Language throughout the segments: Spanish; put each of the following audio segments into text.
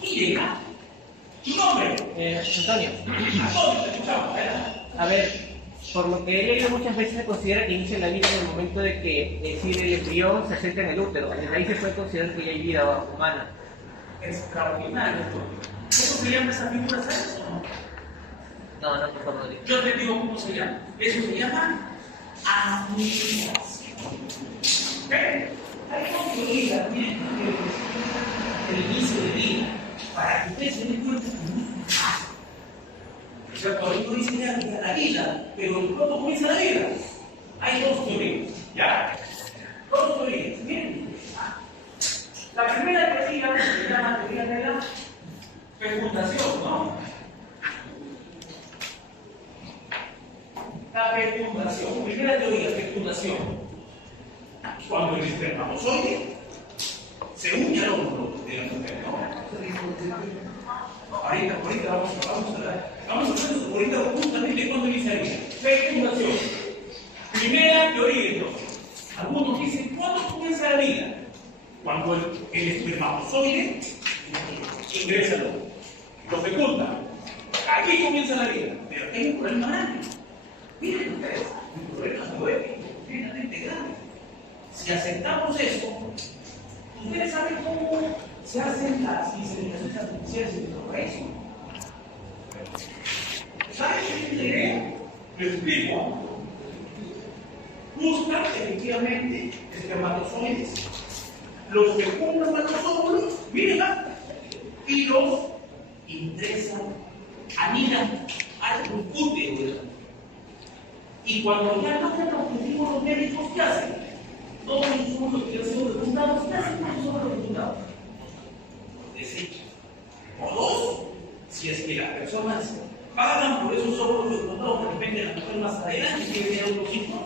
¿Quién llega? ¿Tu nombre? Antonio. Antonio, te escuchamos. A ver, por lo que he leído muchas veces se considera que inicia la vida en el momento de que el embrión se asienta en el útero. Desde ahí se puede considerar que ya hay vida humana. Extraordinario. ¿Cómo se llama esa figura? ¿Sabes o no? No, por favor, no digo. Yo te digo cómo se llama. Eso se llama anidación. ¿Ok? Hay que oír también el inicio de vida para que ustedes se den cuenta que no es fácil. O sea, por eso dice la vida, pero ¿cuándo comienza la vida? Hay dos teorías. ¿Ya? Dos teorías. Miren. La primera teoría se llama teoría de la fecundación, ¿no? La fecundación. Primera teoría, fecundación. Cuando el espermatozoide se une al óvulo de la mujer, ¿no? Ahorita vamos a ver ahorita justamente cuando iniciaría. Fecundación. Primera teoría, entonces. Algunos dicen, ¿cuándo comienza la vida? Cuando el espermatozoide ingresa al óvulo. Lo fecunda. Aquí comienza la vida. Pero hay un problema grande. Miren ustedes, un problema tremendamente grande. Si aceptamos eso, ustedes saben cómo se hacen las inseminaciones artificiales en nuestro país. ¿Saben qué diré? Les explico. Buscan efectivamente espermatozoides, los fecundan a los óvulos, miren, y los ingresan, anidan al útero de la mujer. Y cuando ya logran los objetivos los médicos, ¿qué hacen? Todos los óvulos que han sido fecundados, ¿qué hacen con los óvulos fecundados? Los desechan. O dos, si es que las personas pagan por esos óvulos fecundados, de repente la mujer más adelante quiere tener otros hijos,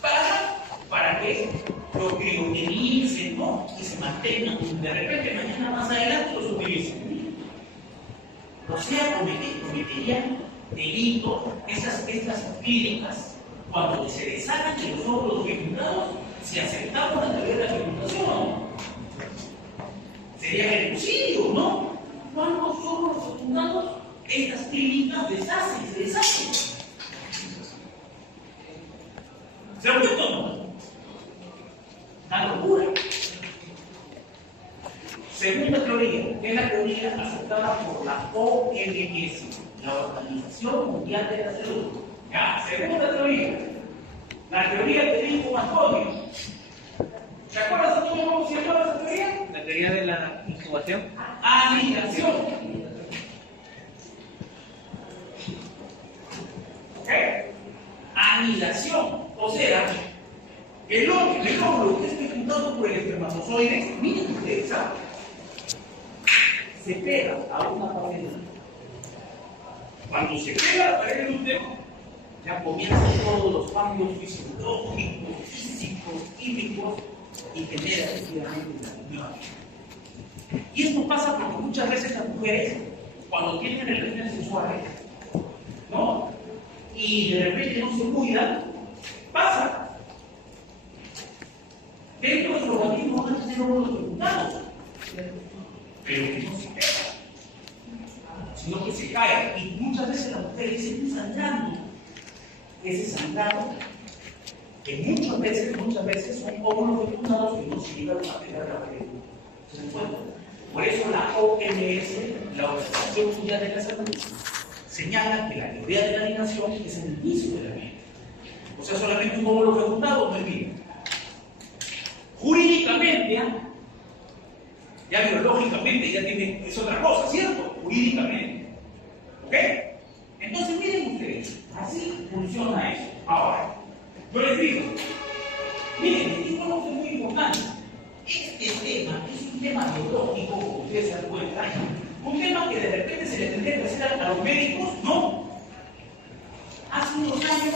pagan para que lo criogenicen, ¿no? Y se mantengan, de repente mañana más adelante los utilicen. O sea, cometerían delitos estas clínicas cuando se deshagan de los óvulos fecundados si aceptamos la teoría de la fecundación. Sería genocidio, ¿no? Cuando los óvulos fecundados, estas clínicas se deshacen. ¿Se han visto o no? Una locura. Segunda teoría, que es la teoría aceptada por la OMS, la Organización Mundial de la Salud. Ya, segunda teoría, la teoría que dijo Antonio. ¿Te acuerdas de cómo se llamaba esa teoría? La teoría de la incubación. Anidación. ¿Ok? Anidación. O sea, el óvulo que es fecundado por el espermatozoide, miren ustedes, ¿sabes? Se pega a una pared. Cuando se pega a la pared del útero, ya comienzan todos los cambios fisiológicos, físicos, químicos y genera efectivamente la unión. Y esto pasa porque muchas veces las mujeres, cuando tienen relaciones sexuales, ¿no? Y de repente no se cuidan, pasa. Dentro de su organismo van a tener óvulos fecundados, pero que no se pega, sino que se cae. Y muchas veces la mujer dice, estoy sangrando. Ese sangrado, que muchas veces son óvulos fecundados que no se llegan a pegar a la pared. ¿Se dan cuenta? Por eso la OMS, la Organización Mundial de la Salud, señala que la teoría de la anidación es el inicio de la vida. O sea, solamente un óvulo fecundado no es vida. Jurídicamente, ya biológicamente ya tiene, es otra cosa, ¿cierto? Jurídicamente. ¿Ok? Entonces miren ustedes, así funciona eso. Ahora, yo les digo, miren, esto es muy importante. Este tema es un tema biológico, como ustedes se dan cuenta, un tema que de repente se le tendría que hacer a los médicos, no. Hace unos años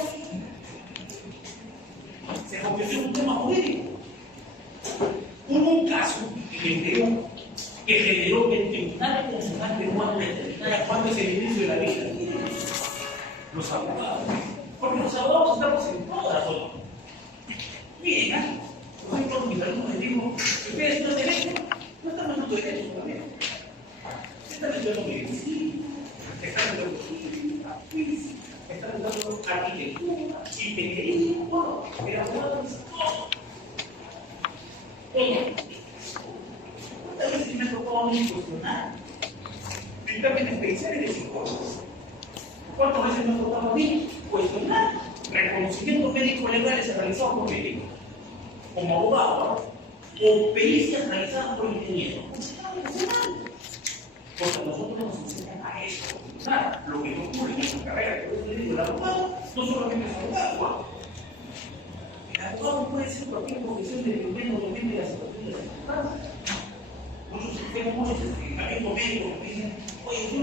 se convirtió en un tema jurídico. Hubo un caso que generó que el Tribunal Constitucional Peruano determinara cuándo es el inicio de la vida. Los abogados. Porque los abogados estamos en todas las zonas. Miren, nosotros mis alumnos les digo, ustedes no derecho, estudiando medicina, están estudiando física, están estudiando arquitectura, ingeniería, bueno, era abogados, todo. ¿Cuántas veces me ha tocado a mí cuestionar? Principalmente pensar en el psicólogo. ¿Cuántas veces me ha tocado a mí cuestionar reconocimientos médicos legales realizados por médicos, como abogado, o pericias realizadas por ingenieros? Porque a nosotros nos enseñan a eso. Nada, lo que no ocurre en esta carrera que yo digo, el abogado no solamente es abogado. El abogado puede ser cualquier profesión del primero dominio de la situación de la circunstancia. Nosotros tenemos muchos acercamientos médicos que dicen, oye, yo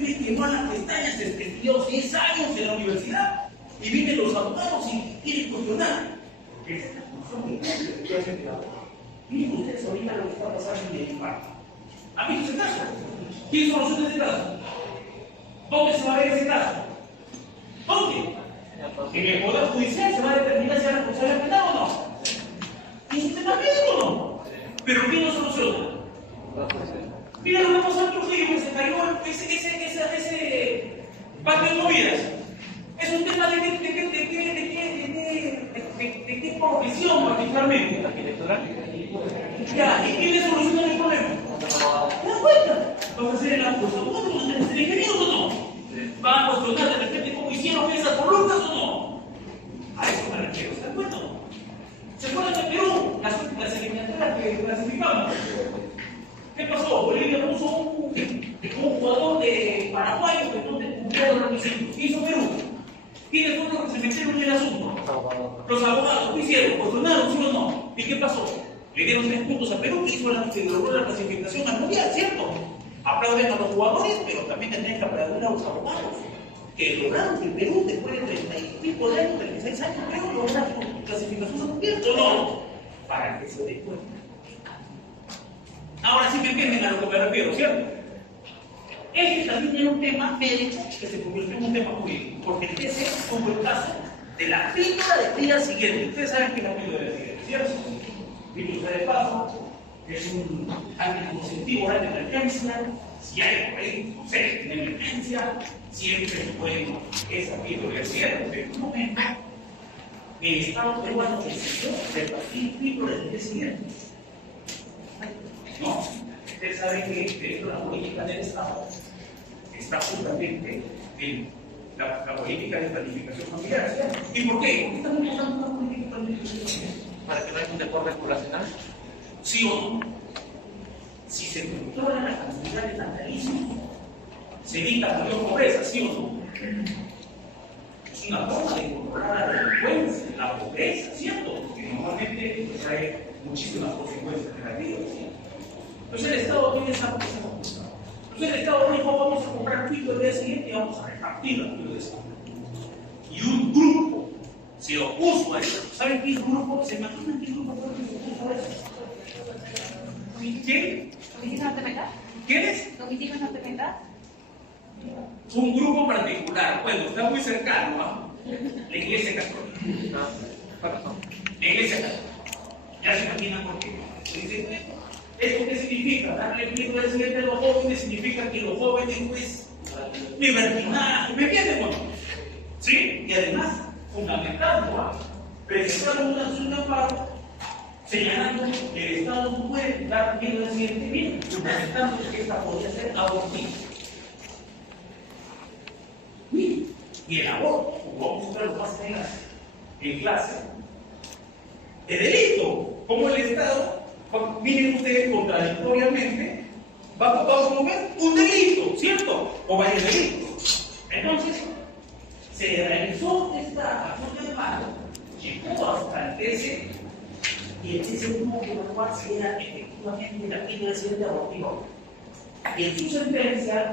me quemó las pestañas, estudió 10 años en la universidad y vienen los abogados y quieren cuestionar. Esa es la función que tiene el abogado. Miren ustedes ahorita lo que está pasando en el parque. ¿Han visto ese caso? ¿Quién soluciona ese caso? ¿Dónde se va a ver ese caso? ¿Dónde? En el Poder Judicial se va a determinar si es responsable penal o no. ¿Y si está médico o no? ¿Pero quién lo soluciona? Mira lo que pasó en Trujillo, que se cayó ese parque de movidas. Es un tema de qué profesión particularmente. Ya, ¿y quién le soluciona el problema? ¿Te das cuenta? ¿Vas a hacer el acuerdo? ¿Vosotros el ingeniero o no? ¿Van a cuestionar de repente cómo hicieron esas columnas o no? A eso me refiero, ¿se dan cuenta? ¿Se acuerdan de Perú? Las eliminatorias que clasificamos. ¿Qué pasó? Bolivia puso un jugador de paraguayo que no cumplía los requisitos. ¿Qué hizo Perú? ¿Quiénes fueron los que se metieron en el asunto? Los abogados. ¿Qué hicieron? ¿Cuestionaron, sí o no? ¿Y qué pasó? Le dieron 3 puntos a Perú, que hizo que logró la clasificación al mundial, ¿cierto? Aplauden a los jugadores, pero también tendrían que aplaudir a los abogados, que lograron que el Perú, después de 30 y pico de años, 36 años, creo, lograra su clasificación al mundial, ¿o no? Para que se dé cuenta. Ahora sí me entienden a lo que me refiero, ¿cierto? Este también era un tema médico que se convirtió en un tema jurídico, porque el TC tuvo el caso de la píldora del día siguiente. Ustedes saben que es la píldora del siguiente, ¿cierto? Dicho sea de paso, es un anticonceptivo de emergencia. Si hay por ahí, no sé, una emergencia, siempre puede esa píldora del siguiente. Pero en un momento, el Estado peruano decidió repartir píldoras del día siguiente. No, ustedes saben que dentro de la política del Estado está justamente en la política de planificación familiar, ¿cierto? ¿Y por qué? ¿Por qué estamos usando una política de planificación familiar? ¿Para que no haya un deporte poblacional? ¿Sí o no? Si se controla la cantidad de natalismo, se evita mayor pobreza, ¿sí o no? Es una forma de controlar la delincuencia, la pobreza, ¿cierto? Porque normalmente trae muchísimas consecuencias negativas, ¿cierto? Entonces el Estado tiene esa cosa. Entonces el Estado dijo, vamos a comprar pito el día siguiente y vamos a repartir la pito de esa. Y un grupo se opuso a eso. ¿Saben qué grupo? ¿Se imaginan qué grupo fue que se opuso a eso? ¿Quién? ¿Comisiones norteamericanas? ¿Quiénes? ¿Comisiones norteamericanas? Un grupo particular. Bueno, está muy cercano a la Iglesia Católica. La Iglesia Católica. Ya se imaginan por qué. Dice, ¿esto qué significa? Darle pito al siguiente a los jóvenes significa que los jóvenes, pues, libertinaje, ¿me entienden o no? ¿Sí? Y además, fundamentando, presentaron una acción de amparo señalando que el Estado no puede dar pito al siguiente bien, fundamentando que esta podría ser abortiva. Y el aborto, como vamos a buscar los más en clase, es delito. Como el Estado, miren ustedes contradictoriamente, va a promover un delito, ¿cierto? O varios delitos. Entonces, se realizó esta acción de amparo, llegó hasta el TC, y el TC tuvo que evaluar si era efectivamente la píldora del siguiente abortivo. Y en su sentencia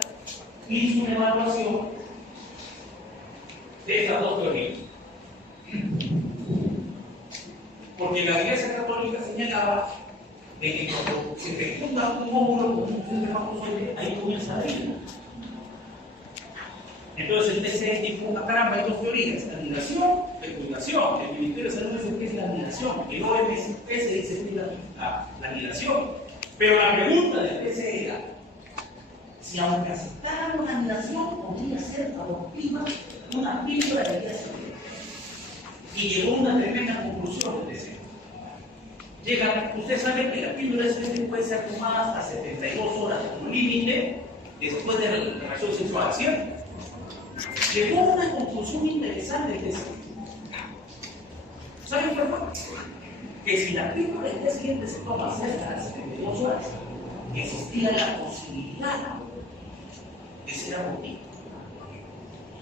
hizo una evaluación de estas dos teorías. Porque la Iglesia Católica señalaba de que cuando se fecunda un óvulo con un espermatozoide, ahí comienza la vida. Entonces el TC dijo, caramba, hay dos teorías, la anilación, fecundación. El Ministerio de Salud dice que es la anilación, el OMS dice que es la anilación. Pero la pregunta del TC era, si aunque aceptaran una anidación, podría ser abortiva una píldora de vida sexual. Y llegó a una tremenda conclusión de ese. Usted sabe que la píldora de sueño puede ser tomada hasta 72 horas como límite después de la relación sexual, ¿cierto? Llegó a una conclusión interesante de eso. ¿Saben qué fue? Que si la píldora del día siguiente se toma cerca de las 72 horas, existía la posibilidad de ser abortivo.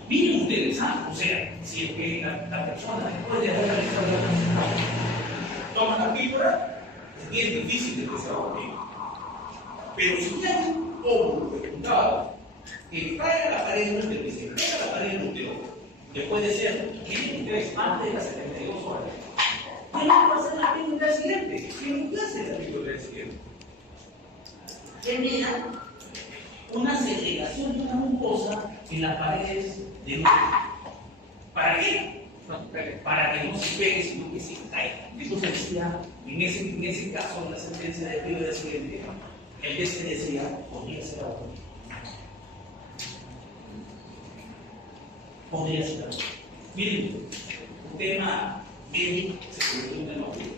Miren ustedes, o sea, si es que la persona después de haber realizado la transición toma la píldora, es bien difícil de que sea abortivo. Pero si hay un óvulo fecundado que cae a la pared del útero y se pega a la pared del útero, que puede ser, miren ustedes, antes de las 72 horas, ¿qué va a hacer la píldora siguiente? ¿Qué hace la píldora siguiente? Genera una segregación de una mucosa en las paredes del útero. ¿Para qué? Para que no se pegue, sino que se caiga. Eso se decía, en ese caso, en la sentencia de píldora siguiente, el que se decía, podría ser abortivo. Podría ser abortivo. Miren, un tema bien se convirtió en el objetivo.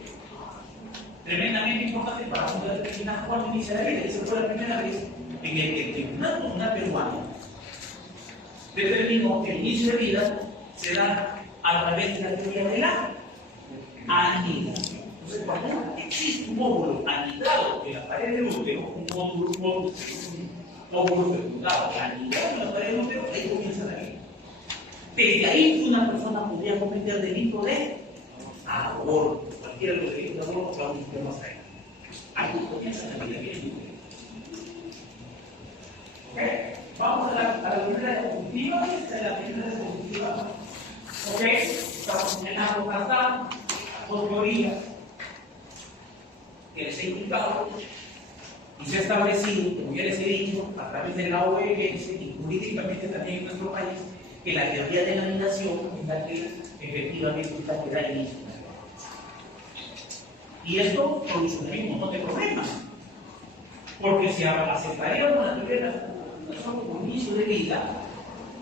Tremendamente importante para poder determinar cuándo inicia la vida. Esa fue la primera vez en el que el Tribunal Constitucional peruano determinó que el inicio de vida se da a través de la teoría de la anidación. Entonces, cuando existe un óvulo anidado en la pared del útero, un óvulo fecundado anidado en la pared del útero, ahí comienza la vida. Desde ahí una persona podría cometer delito de aborto. Cualquiera de los delitos de aborto va a un más allá. Ahí comienza la vida bien. ¿Ok? Vamos a la primera diapositiva. Esta es la primera diapositiva. ¿Ok? Estamos señalando acá dos teorías que les he indicado y se ha establecido, como ya les he dicho, a través de la OMS y jurídicamente también en nuestro país, que la teoría de la anidación es la que efectivamente es la que da inicio. Y esto solucionaría un montón de problemas, porque si aceptaríamos la teoría de la anidación como inicio de vida,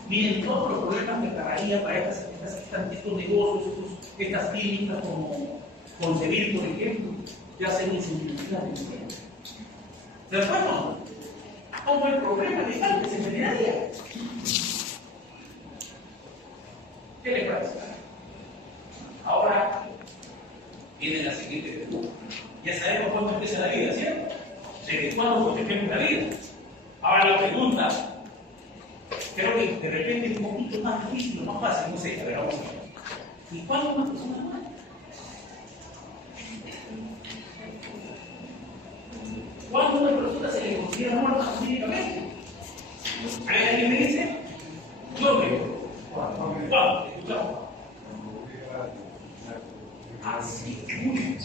miren todos los problemas que acarrearía para estos negocios, estas clínicas, como concebir, por ejemplo, ya se usa una medicina. ¿De acuerdo? Todo el problema legal que se generaría. ¿Qué le parece? Ahora viene la siguiente pregunta. Ya sabemos cuándo empieza la vida, ¿cierto? ¿Desde cuándo contemplamos la vida? Ahora la pregunta, creo que de repente es un poquito más difícil, más fácil, no sé, pero vamos a ver. ¿Y cuándo una persona muere? ¿Cuándo una persona se le considera muerta jurídicamente? ¿Hay alguien que me dice? Yo me digo. ¿Cuándo? ¿Escuchamos? Así, muy bien.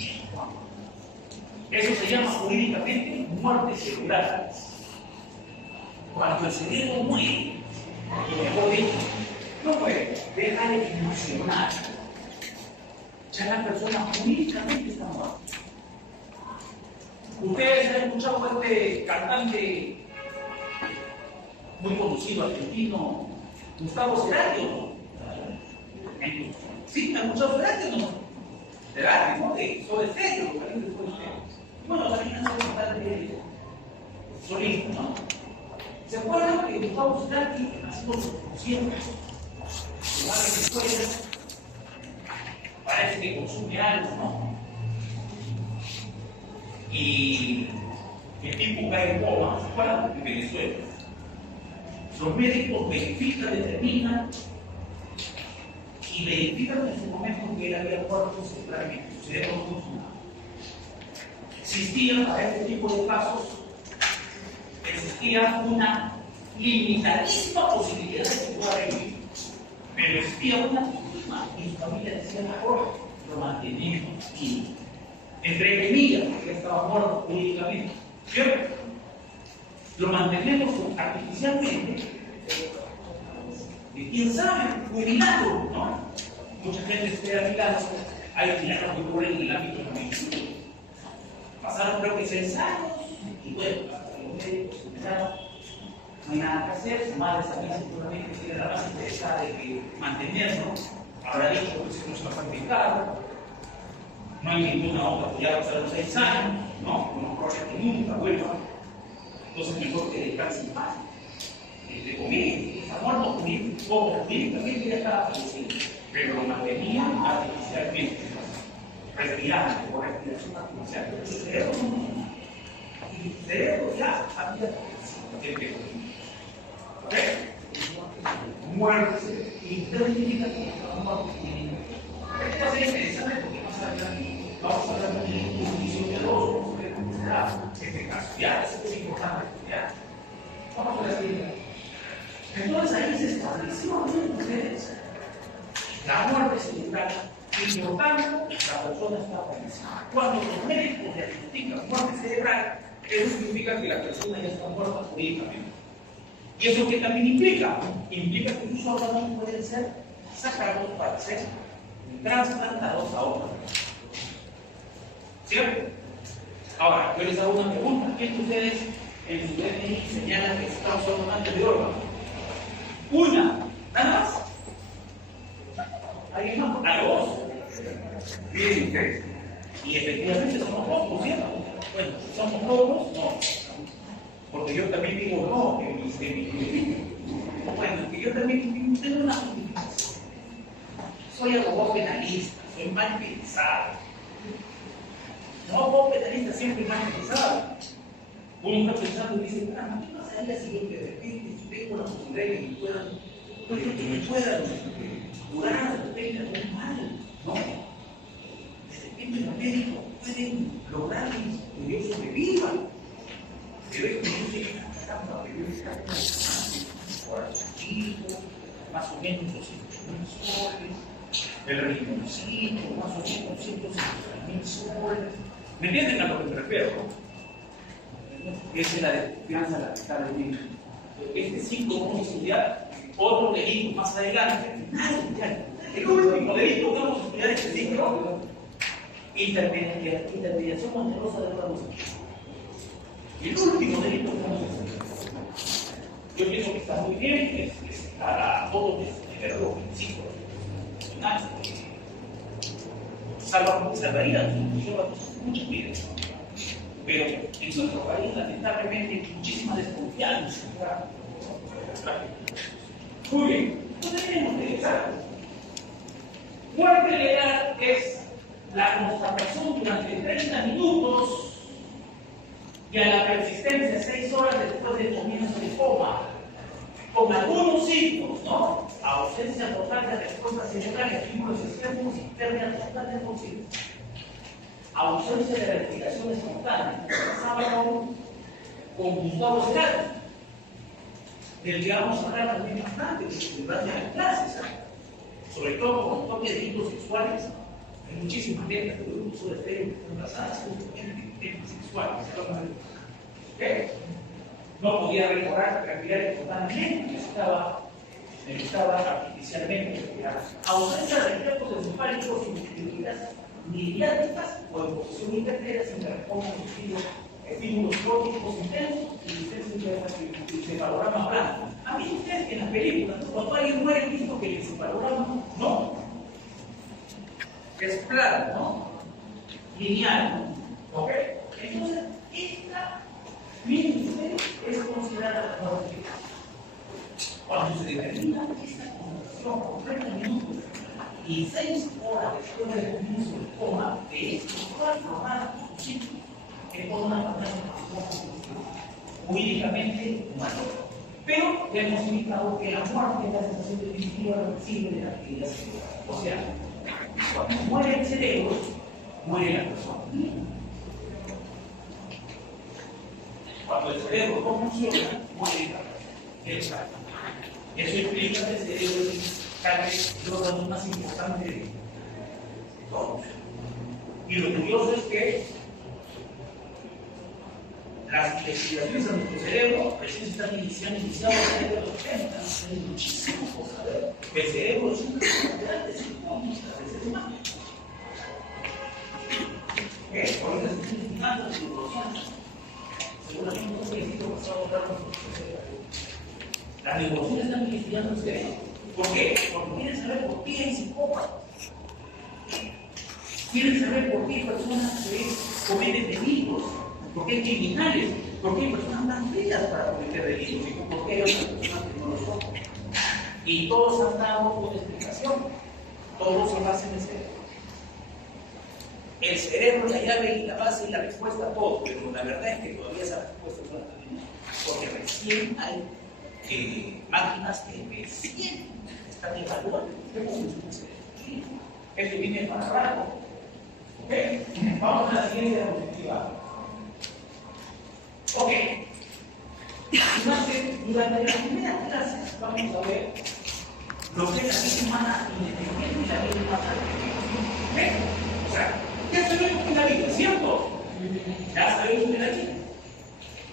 Eso se llama jurídicamente muerte cerebral. Cuando el cerebro muere, y mejor dicho, no puede, deja de funcionar. Ya la persona jurídicamente está muerta. Ustedes han escuchado a este cantante muy conocido argentino, Gustavo Cerati, ¿no? ¿Sí? ¿Han escuchado Cerati o no? Cerati, ¿no? De Soda Stereo, vocalista de Soda Stereo. Bueno, también hace un cantante solista, ¿no? ¿Se acuerdan que Gustavo Cerati haciendo sus conciertos en varias escuelas? Parece que consume algo, ¿no? Y el tipo cae en coma, ¿se acuerdan? En Venezuela. Los médicos verifican, determinan y verifican en su momento que él había muerto cerebralmente, su cerebro no funcionaba. Existía para este tipo de casos, existía una limitadísima posibilidad de que pueda revivir, pero existía una mínima y su familia decía mejor, lo mantenemos aquí. Entre comillas, porque estaba muerto jurídicamente, ¿cierto? Lo mantenemos artificialmente, y quién sabe, un milagro, ¿no? Mucha gente espera milagros, hay milagros que ocurren en el ámbito de la medicina. Pasaron creo que 6 años, y bueno, hasta los médicos empezaron no hay nada que hacer, su madre también seguramente tiene la más interesada de que mantenerlo, habrá dicho que se nos va a sacrificar, no hay ninguna otra apoyada hasta los 6 años, ¿no? No corre que nunca vuelva, entonces mejor que descanse en paz. De comida, está muerto como jurídicamente ya estaba fallecido, pero lo mantenía artificialmente, respirando por respiración artificial, pero su cerebro no. Y el cerebro ya había fallecido. ¿Ok? Muerte. Y entonces significa que estamos muertos. Esto va a ser interesante porque más adelante vamos a hablar también de un episodio de los que será este caso. Ya, eso es importante. Ya. Vamos a la siguiente. Entonces ahí se estableció en ustedes la muerte cerebral y por tanto la persona está fallecida. Cuando los médicos diagnostican muerte cerebral, eso significa que la persona ya está muerta jurídicamente. ¿Y eso qué también implica? Implica que sus órganos pueden ser sacados para ser trasplantados a otra persona. ¿Cierto? Ahora, yo les hago una pregunta. ¿Quién de ustedes en su DNI señala que está usando un antes de órgano? Una, nada más. ¿Alguien más? ¿A dos? Bien, ustedes. Y efectivamente somos pocos, ¿cierto? Bueno, si somos pocos, no. Porque yo también digo no en mis vídeos. Bueno, que yo también tengo una justificación. Soy abogado penalista, soy mal pensado. No, abogado penalista siempre mal pensado. Uno está pensando y dice, ¿qué pasaría si yo de repente tengo la posibilidad de que me puedan curar de repente algún mal? No. De repente los médicos pueden lograr que yo sobreviva. Pero es que yo sé que está tratando a vivir por chico, más o menos 200.000 soles, el riñoncito, más o menos 150.000 soles. ¿Me entienden a lo que me refiero? Esa es la desconfianza a la que está reuniendo. Este 5 vamos a estudiar otro delito más adelante. El último delito que vamos a estudiar este ciclo, intermediación onerosa de la luz. El último delito que vamos a estudiar. Yo pienso que está muy bien, es para todos los principios salvaría muchas vidas. Pero en nuestro país, lamentablemente, hay muchísima desconfianza. Muy bien, no debemos de dejar. Muerte legal es la constatación durante 30 minutos y a la persistencia de 6 horas después del comienzo de coma, con algunos signos, ¿no? Ausencia total de respuesta cerebral, estímulos externos y pérdida total de conciencia. Ausencia de respiración espontánea, sábado con Gustavo Cerati, del que vamos a hablar también bastante durante las clases, sobre todo con el toque de delitos sexuales. Hay muchísimas letras de uso de fe que están basadas justamente en temas sexuales. No podía recordar respirar espontáneamente, necesitaba artificialmente respirar. Ausencia de reflejos encefálicos y motilidades mediáticas o en posición invertida sin que respondan estímulos corticos intensos y encefalograma blanco. ¿Han visto ustedes que en las películas, cuando alguien muere, han visto que el encefalograma no? Es plano, ¿no? Lineal, ¿no? ¿Ok? Entonces, esta, miren ustedes, es considerada la muerte. Cuando se determina esta condición por 30 minutos y 6 horas después del comienzo del coma, de estos 4 horas, es por una patología jurídicamente humana. Pero ya hemos indicado que la muerte es la sensación definitiva reversible de la actividad cerebral. O sea, cuando muere el cerebro, muere la persona. Cuando el cerebro no funciona, muere la persona. Eso implica que el cerebro es el órgano más importante de todos. Y lo curioso es que las investigaciones en nuestro cerebro recién se están iniciando desde los 80. Hay muchísimo por saber. El cerebro es una cantidad de sintomáticas del ser humano. Por eso estoy investigando neurociencias. Seguramente un poquitito pasado a hablar con el cerebro. La revolución está investigando el cerebro. ¿Por qué? Porque quieren saber por qué hay psicópatas. Quieren saber por qué hay personas que cometen delitos, por qué hay criminales, por qué hay personas más frías para cometer delitos y por qué hay otras personas que no lo son. Y todos han dado una explicación. Todos se basan en el cerebro. El cerebro es la llave y la base y la respuesta a todo, pero la verdad es que todavía esa respuesta no la tenemos, porque recién hay máquinas que recién están evaluando cómo funciona el cerebro. Esto viene para rato. ¿Ok? Vamos a la siguiente diapositiva. Ok. Durante la primera clase vamos a ver lo que es la vida humana independiente y la vida humana dependiente. O sea, ya sabemos que es la vida, ¿cierto? Ya sabemos que es la vida.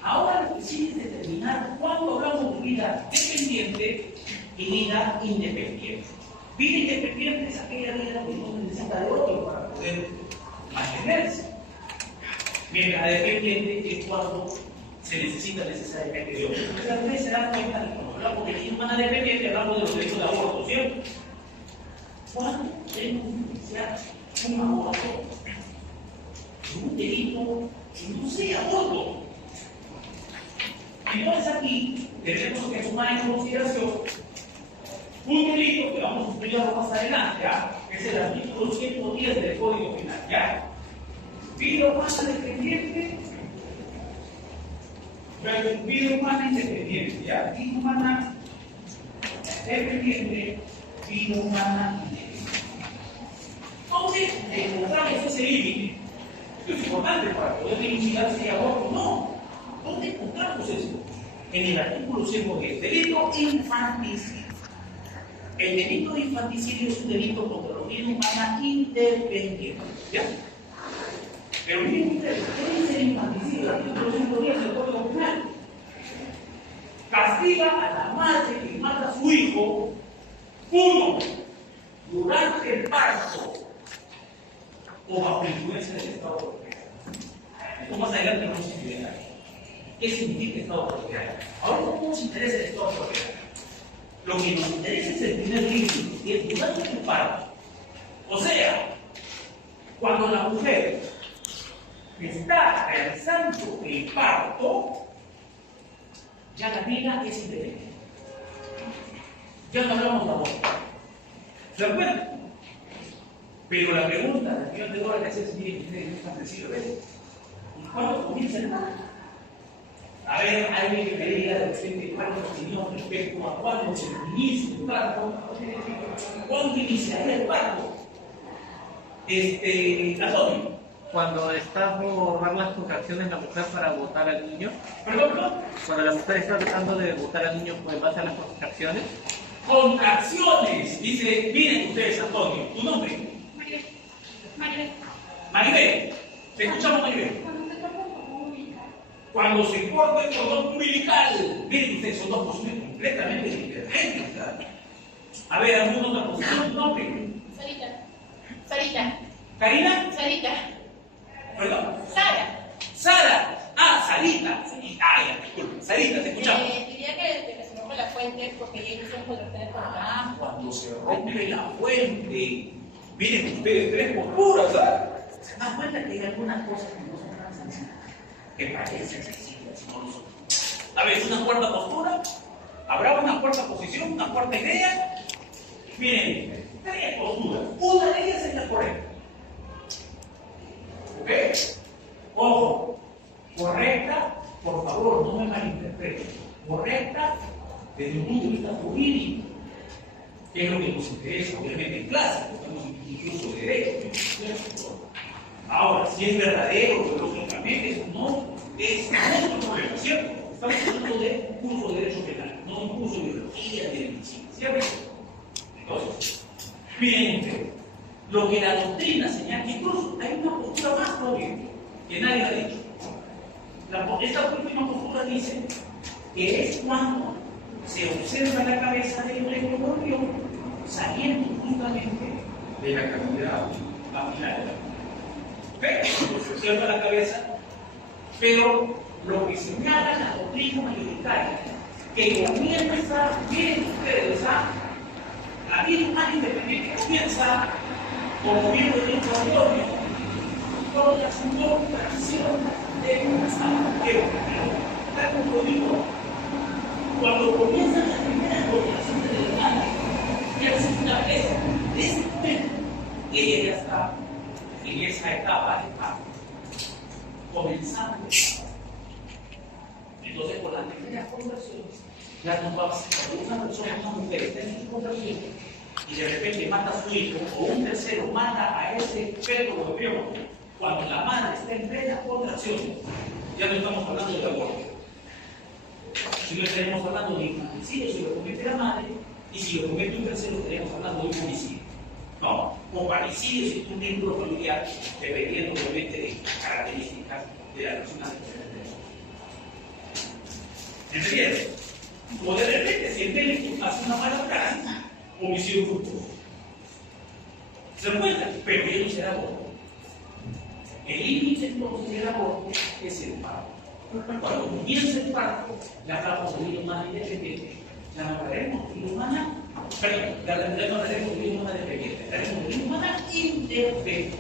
Ahora lo que sí es determinar cuándo hablamos de vida dependiente y vida independiente. Vida independiente es aquella vida que no necesita de otro para poder mantenerse. Mientras la dependiente es cuando se necesita necesariamente de otro. Muchas veces se dan cuenta de que cuando hablamos de vida humana dependiente hablamos de los derechos de aborto, ¿cierto? ¿Cuándo tenemos que iniciar un aborto? Un delito que no sea aborto. Entonces aquí tenemos que tomar en consideración un delito que vamos a estudiar más adelante, ¿ya? Es el artículo 110 del Código Penal, ¿ya? Vida humana dependiente, vida humana independiente, ¿ya? Vida humana dependiente, vida humana independiente. Entonces, encontramos ese límite. Esto es importante para poder delimitar si hay aborto o no. ¿Dónde encontramos eso? En el artículo 110, delito infanticidio. El delito de infanticidio es un delito contra la vida humana independiente. ¿Ya? Pero miren ustedes, ¿qué dice el infanticidio? El artículo 110 del Código Penal. Castiga a la madre que mata a su hijo, 1, durante el parto o bajo influencia del estado procreal. Esto más adelante vamos a estudiar. ¿Qué significa estado procreal? Ahora no nos interesa el estado procreal. Lo que nos interesa es el primer límite, que es durante el parto. O sea, cuando la mujer está realizando el parto, ya la vida es independiente. Ya no hablamos de aborto. ¿Se acuerdan? Pero la pregunta que yo tengo que hacer es, miren, ustedes no están sencillo, ¿ves? ¿Y cuándo comienza el parto? A ver, alguien que me diga de repente cuál es la opinión respecto a cuándo se inicia el parto, cuándo iniciaría el parto. Antonio. Cuando está por dar las contracciones la mujer para botar al niño. ¿Perdón? Cuando la mujer está tratando de botar al niño pues base a las contracciones. Contracciones. Dice, miren ustedes, Antonio, tu nombre. Maribel. Maribel. ¿Te escuchamos, Maribel? Cuando se corta el cordón umbilical. Miren ustedes, son dos posiciones completamente diferentes. ¿Verdad? A ver, ¿alguna otra posición? ¿Tu nombre? Sarita. Sarita. ¿Karina? Sarita. ¿Perdón? Sara. Sara. Ah, Sarita. Ah, ya, disculpe. Sarita, te escuchamos. Diría que se rompe la fuente porque ya inició con los teléfonos. Ah, cuando se rompe la fuente. Miren ustedes, tres posturas, ¿verdad? Se dan cuenta que hay algunas cosas que no son tan sencillas, que parecen sencillas, no lo son. A ver, una cuarta postura. ¿Habrá una cuarta posición, una cuarta idea? Miren, tres posturas. Una de ellas es la correcta. ¿Ok? Ojo, correcta, por favor, no me malinterpreten. Correcta desde un punto de vista jurídico, que es lo que nos interesa, obviamente, en clase, estamos incluso de derecho. Ahora, si es verdadero, lógicamente, eso no es nuestro problema, ¿cierto? Estamos hablando de un curso de derecho penal, no un curso de biología, de medicina, ¿cierto? Entonces, miren ustedes, lo que la doctrina señala, que incluso hay una postura más todavía, que nadie ha dicho. Esta última postura dice que es cuando se observa la cabeza del embrión saliendo justamente de la cavidad vaginal. ¿Ve? Se observa la cabeza, pero lo que señala la doctrina mayoritaria que comienza, miren ustedes, la vida humana independiente comienza como miembro de un territorio con la contracción de un santuario. Tal como lo digo, cuando comienzan las primeras contracciones de la madre, ya se establece de ese momento que ella ya está en esa etapa de parto, comenzando. Entonces, con las primeras contracciones, ya no va a ser cuando una persona, una mujer, está en sus contracciones y de repente mata a su hijo, o un tercero mata a ese feto o embrión, cuando la madre está en plena contracción, ya no estamos hablando de aborto. Si no estaremos hablando de infanticidio, si lo comete la madre, y si lo comete un tercero, estaremos hablando de un homicidio. ¿No? O parricidio si es un vínculo familiar, dependiendo obviamente de las características de la persona que se ¿entiendes? O de repente, si el médico hace una mala práctica, homicidio culposo. Se encuentra, pero ya no será aborto. El límite entonces del aborto es el parto. Cuando comienza el parto, la causa de vida humana independiente, la nombraremos vida humana, perdón, la nombraremos vida humana dependiente, la nombraremos vida humana independiente.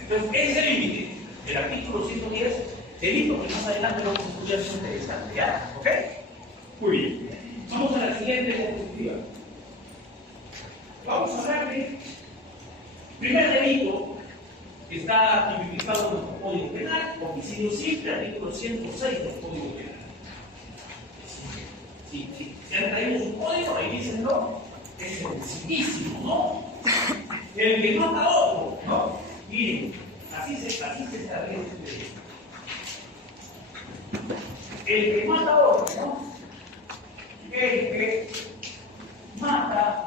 Entonces, ese es el límite del artículo 110, el libro que más adelante lo vamos a estudiar es interesante, ¿ya? ¿Ok? Muy bien. Vamos a la siguiente diapositiva. Vamos a hablar de primer delito. Está tipificado en el Código Penal, homicidio simple, artículo 106 del Código Penal. Sí. Si han traído su código, ahí dicen, no, es sencillísimo, ¿no? El que mata a otro, ¿no? Miren, así se establece el delito. El que mata a otro, ¿no? El que mata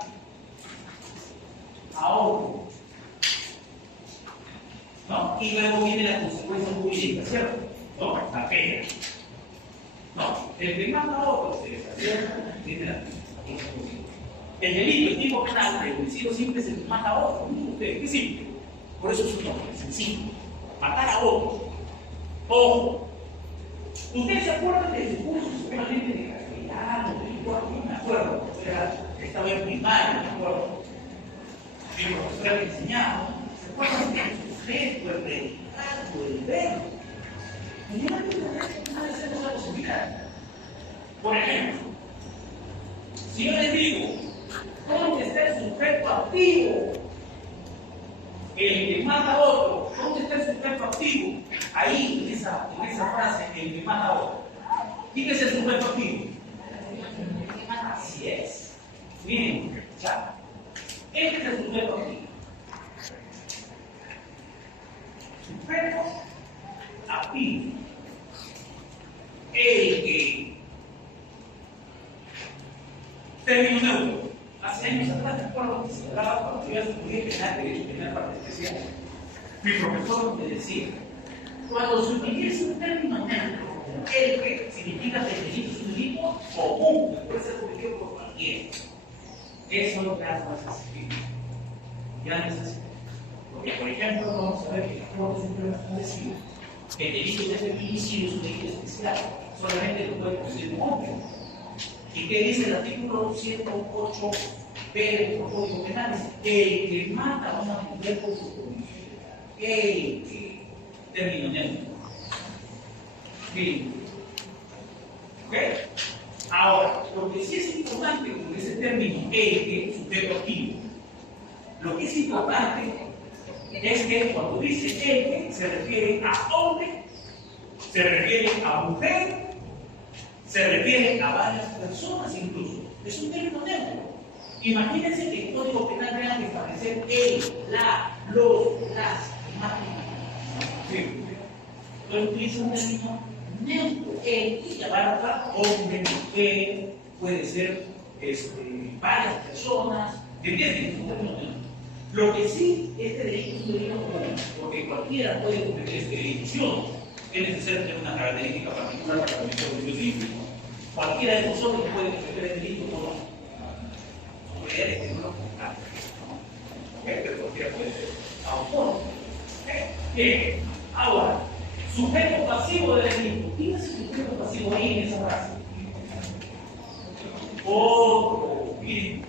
a otro. ¿No? Y luego viene la consecuencia jurídica, ¿cierto? ¿No? La pena. No, el que mata a otro se desacierta, viene la consecuencia. El delito, el tipo penal, el homicidio simple es el que mata a otro. Ustedes, qué simple. Por eso es un nombre, sencillo. Matar a otro. Ojo. Ustedes se acuerdan de su curso seguramente de castellano, no me acuerdo, estaba en primaria, me acuerdo. Mi profesora me enseñaba, ¿se acuerdan de sujeto, el predicado, el verbo? Y yo no hacer una cosa similar. Por ejemplo, si yo les digo, ¿dónde está el sujeto activo? El que mata a otro, ¿dónde está el sujeto activo? Ahí, en esa frase, el que mata a otro. ¿Quién es el sujeto activo? Así es. Bien, ya. Este es el sujeto activo. Sujeto activo. El que. Término neutro. Hace años atrás, recuerdo que se hablaba cuando yo estudié penal, derecho penal parte especial. Mi profesor me decía, cuando se utiliza un término neutro, el que significa que el delito es un delito común, que puede ser cometido por cualquiera. Eso ya no es así. Ya no es así. Porque, por ejemplo, vamos a ver que las Cortes siempre nos han decidido que el delito de feminicidio es un delito especial, solamente lo puede cometer un hombre. ¿Y qué dice el artículo 108 B del Código Penal? El que mata a una mujer por su condición. El que. Término neutro. Bien. ¿Ok? Ahora, lo que sí es importante con ese término, el que, sujeto activo, lo que es importante es que cuando dice el que, se refiere a hombre, se refiere a mujer, se refiere a varias personas incluso. Es un término neutro. Imagínense que el Código Penal tenga que establecer el, la, los, las, más. Sí. Entonces utiliza un término neutro. El y abarca hombre, mujer, puede ser varias personas. ¿Entienden? Es un término neutro. Lo que sí, este delito es un delito común, porque cualquiera puede cometer este delito. Es necesario tener una característica particular para cometer un delito. Cualquiera de nosotros puede cometer el delito o no. Mujeres que no lo cometen. Pero cualquiera puede ser autónomo. Ahora, sujeto pasivo del delito. ¿Quién es el sujeto pasivo ahí en esa frase? otro, miren,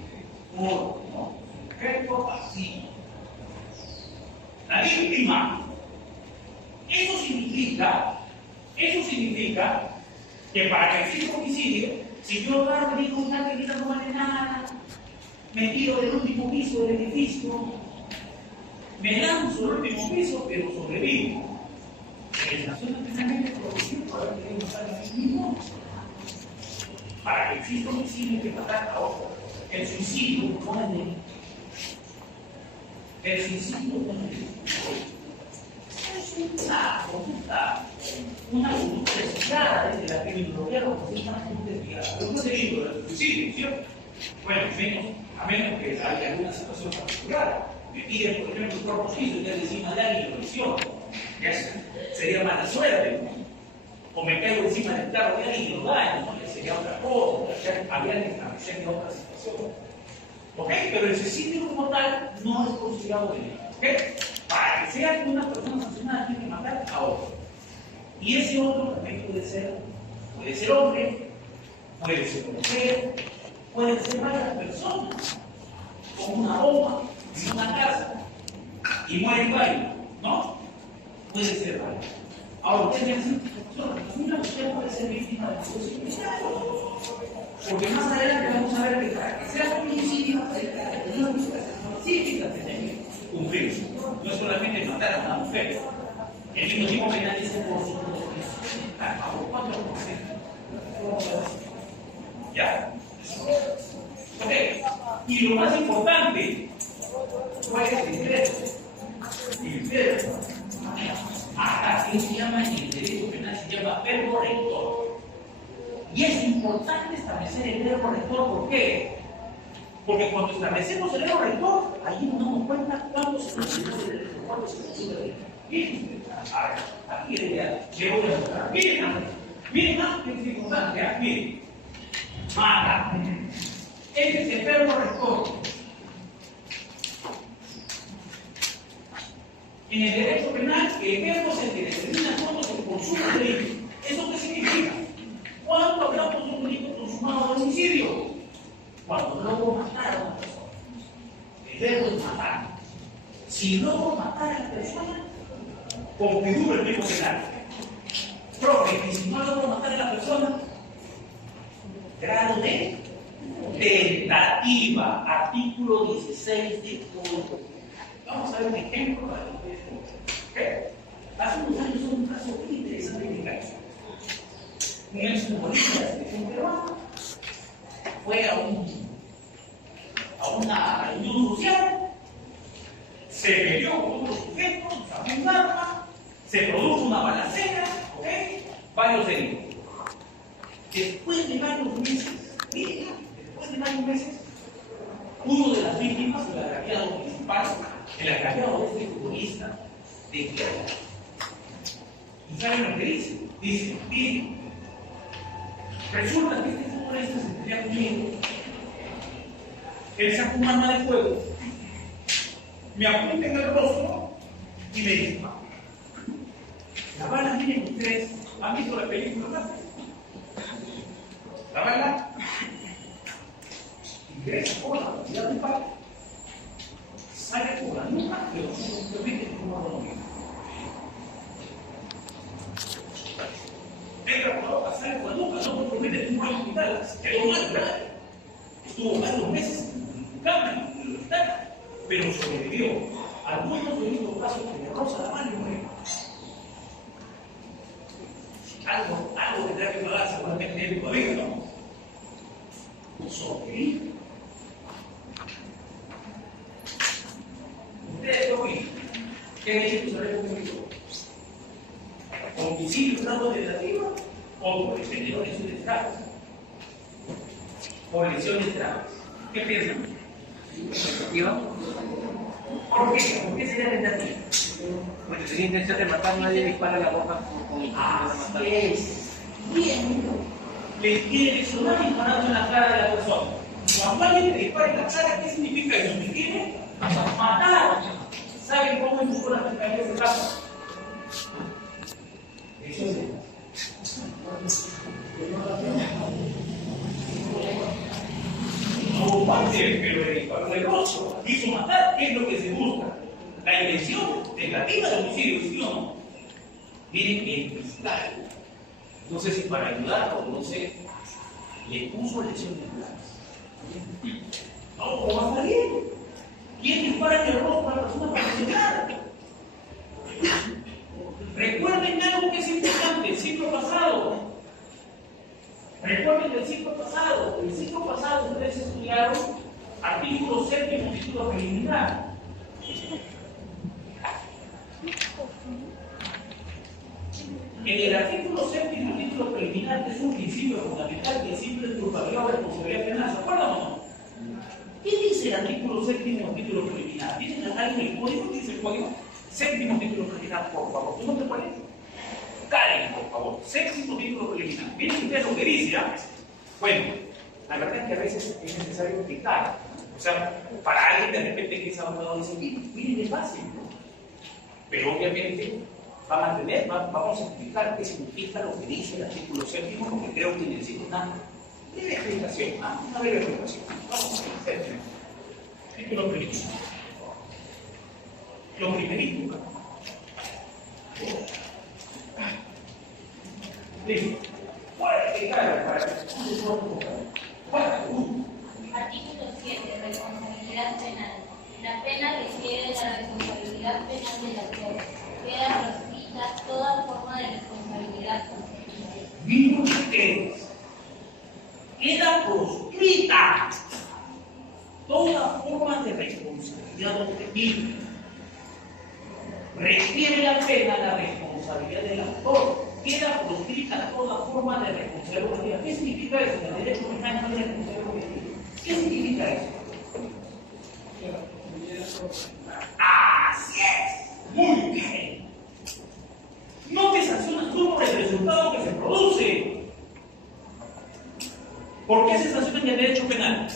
otro, ¿no? Efecto pasivo. La víctima. Eso significa que para que exista homicidio, si yo agarro y digo una película no vale nada, me tiro del último piso del edificio, me lanzo del último piso, pero sobrevivo. El Nacional Penalmente producido por haber querido matar a sí mismo. Para que exista homicidio hay que matar a otro. El suicidio no es delito. El suicidio no es delito. Es una conducta desviada desde la criminología, como es una conducta desviada. Pero no es delito del suicidio, ¿cierto? Bueno, a menos que haya alguna situación particular. Me piden, por ejemplo, un cuerpo suizo y ya encima de alguien y lo lesiono. Sería mala suerte, ¿no? O me caigo encima del carro de alguien y lo daño, ¿no? Ya sería otra cosa, habría que establecer otra situación. ¿Ok? Pero el suicidio como tal no es considerado delito. ¿Ok? Para que sea una persona sancionada tiene que matar a otro. Y ese otro también puede ser hombre, puede ser mujer, puede ser varias personas, como una bomba en una casa y mueren varios, ¿no? Puede ser varios. Ahora, ustedes me dicen, una mujer puede ser víctima de homicidio. Porque más adelante vamos a ver que para que sea un homicidio, hay características específicas que tienen que cumplirse. No es solamente matar a una mujer. El mismo tipo penal dice por su ¿cuánto por ciento? ¿Ya? Ok. Y lo más importante, ¿cuál es el derecho? El derecho. Acá, ¿qué se llama en el derecho penal? Se llama verbo rector. Y es importante establecer el verbo rector, ¿por qué? Porque cuando establecemos el verbo rector, ahí nos damos cuenta cuándo se considera el derecho, cuándo se considera el derecho. Miren, aquí le voy a mostrar. Miren más que es importante, miren. Mata. Este es el verbo rector. En el derecho penal, el verbo es el que determina cuándo se consuma el delito. ¿Eso qué significa? ¿Cuándo hablamos de un delito consumado de homicidio? Cuando logro matar a una persona. El verbo es matar. Si logro matar a la persona, configura el tipo penal. Profe, y si no logro matar a la persona, grado de tentativa, artículo 16 del Código. Vamos a ver un ejemplo para que ustedes vean. Hace unos años hubo un caso muy interesante en mi caso. Un exfutbolista de selección peruana fue a una reunión social, se peleó con otros sujetos, sacó un arma, se produjo una balacera, ¿ok? Varios heridos. Después de varios meses, uno de las víctimas, el agraviado principal, el agraviado de este futbolista, declara. ¿Y saben lo que dice? Dice, miren, resulta que este futbolista se tenía conmigo. Él sacó un arma de fuego, me apunta en el rostro y me dispara. La bala, miren ustedes, ¿han visto la película? La bala ingresa por la velocidad del impacto, sale por la nuca, pero no simplemente como la rodilla. Entra por la boca, sale por la nuca, no simplemente como al hospital, quedó mal grave. Estuvo varios meses en cama en el hospital, pero sobrevivió. Algunos he visto casos que le roza la mano y muere. Algo tendrá que pagar seguramente el gobierno. Sobrevive. Ustedes lo oyen. ¿Qué delito se le cometió? ¿Homicidio, grado de tentativa? ¿O por lesiones de estragos? ¿O lesiones graves? ¿Qué piensan? ¿Tentativa? ¿Por qué? ¿Por qué sería tentativa? Porque tenía intención de matar, nadie dispara la boca con intención de matar. Así es. Bien. Le quiere lesionar disparando en la cara de la persona. Cuando alguien te dispara en la cara, ¿qué significa eso? ¿Me quiere matar? ¿Saben cómo empezó la fiscalía de ese caso? Eso es. pero el disparador del rostro quiso matar, ¿qué es lo que se busca? La intención negativa del homicidio, ¿sí o no? Miren, el fiscal, no sé si para ayudar o no sé, le puso lesiones graves. No, ¿cómo va a estar bien? ¿Quién dispara en el rostro a la persona para lesionar? Recuerden algo que es importante, el ciclo pasado. Recuerden el ciclo pasado. El ciclo pasado ustedes estudiaron artículo 7º, título preliminar. En el artículo 7º, título preliminar, que es un principio fundamental que siempre es culpabilidad o responsabilidad penal, ¿se acuerdan o no? ¿Qué dice el artículo 7º, título preliminar? ¿Dice acá en el código? ¿Dice el código? 7º título preliminar, por favor. ¿Tu nombre cuál es? Karen, por favor. 7º título preliminar. Miren ustedes lo que dice, ¿ah? Bueno, la verdad es que a veces es necesario explicar. O sea, para alguien de repente que es abogado dice, miren, es fácil, ¿no? Pero obviamente va a mantener, vamos a explicar qué significa lo que dice el artículo 7º, porque creo que necesita una breve explicación, ¿ah? Una breve explicación. Vamos a hacer título preliminar. Lo primerito. Listo. Fuerte, cara, para que Artículo 7. Responsabilidad penal. La pena requiere de la responsabilidad penal del autor. Queda proscrita toda forma de responsabilidad consecutiva. miren ustedes, queda proscrita toda forma de responsabilidad objetiva. Requiere la pena la responsabilidad del autor. Queda proscrita toda forma de responsabilidad objetiva. ¿Qué significa eso? El derecho penal no es responsabilidad objetiva. ¿Qué significa eso? Así es. Muy bien. No te sancionas tú por el resultado que se produce. ¿Por qué se sanciona en el derecho penal?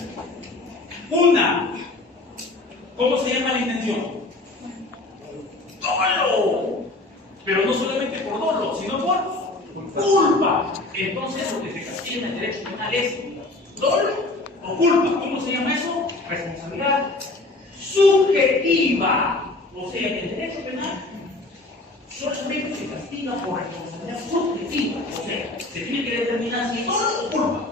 Una, ¿cómo se llama la intención? Dolo. Pero no solamente por dolo, sino por culpa. Entonces lo que se castiga en el derecho penal es dolo o culpa. ¿Cómo se llama eso? Responsabilidad subjetiva. O sea, en el derecho penal solamente se castiga por responsabilidad subjetiva. O sea, se tiene que determinar si es dolo o culpa.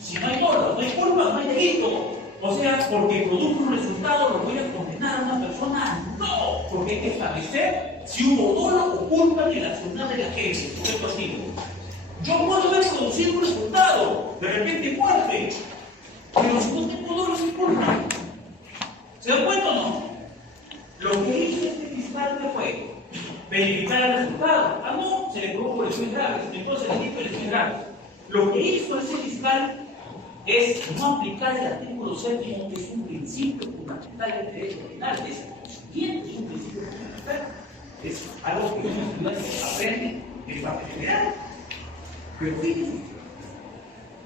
Si no hay dolo, no hay culpa, no hay delito. O sea, porque produce un resultado lo voy a condenar a una persona, no, porque hay que establecer si hubo dolo o culpa en el accionar de la gente, sujeto activo. Yo puedo haber producido un resultado, de repente muerte, pero si no tengo dolo, no culpa. ¿Se dan cuenta o no? Lo que hizo este fiscal que fue verificar el resultado. Ah, no, se le produjo lesiones graves, entonces le dijo lesiones graves. Lo que hizo ese fiscal es no aplicar el artículo 7º, que es un principio fundamental del derecho penal, es constituyente, es un principio fundamental, es algo que los estudiantes aprenden en parte general. Pero fíjense,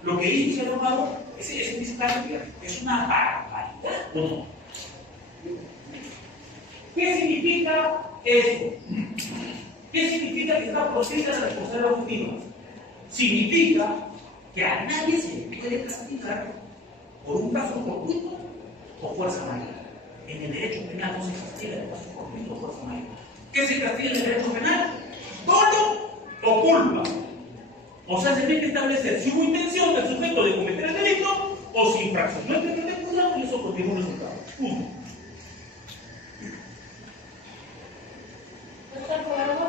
lo que hizo ese abogado, ese fiscal, es una barbaridad, ¿no? ¿Qué significa eso? ¿Qué significa que está proscrita la responsabilidad objetiva? Significa que a nadie se le puede castigar por un caso fortuito o fuerza mayor. En el derecho penal no se castiga el caso fortuito o fuerza mayor. ¿Qué se castiga en el derecho penal? Dolo o culpa. O sea, se tiene que establecer si hubo intención del sujeto de cometer el delito o si infracción. No hay que tener cuidado y eso contiene un resultado. Punto.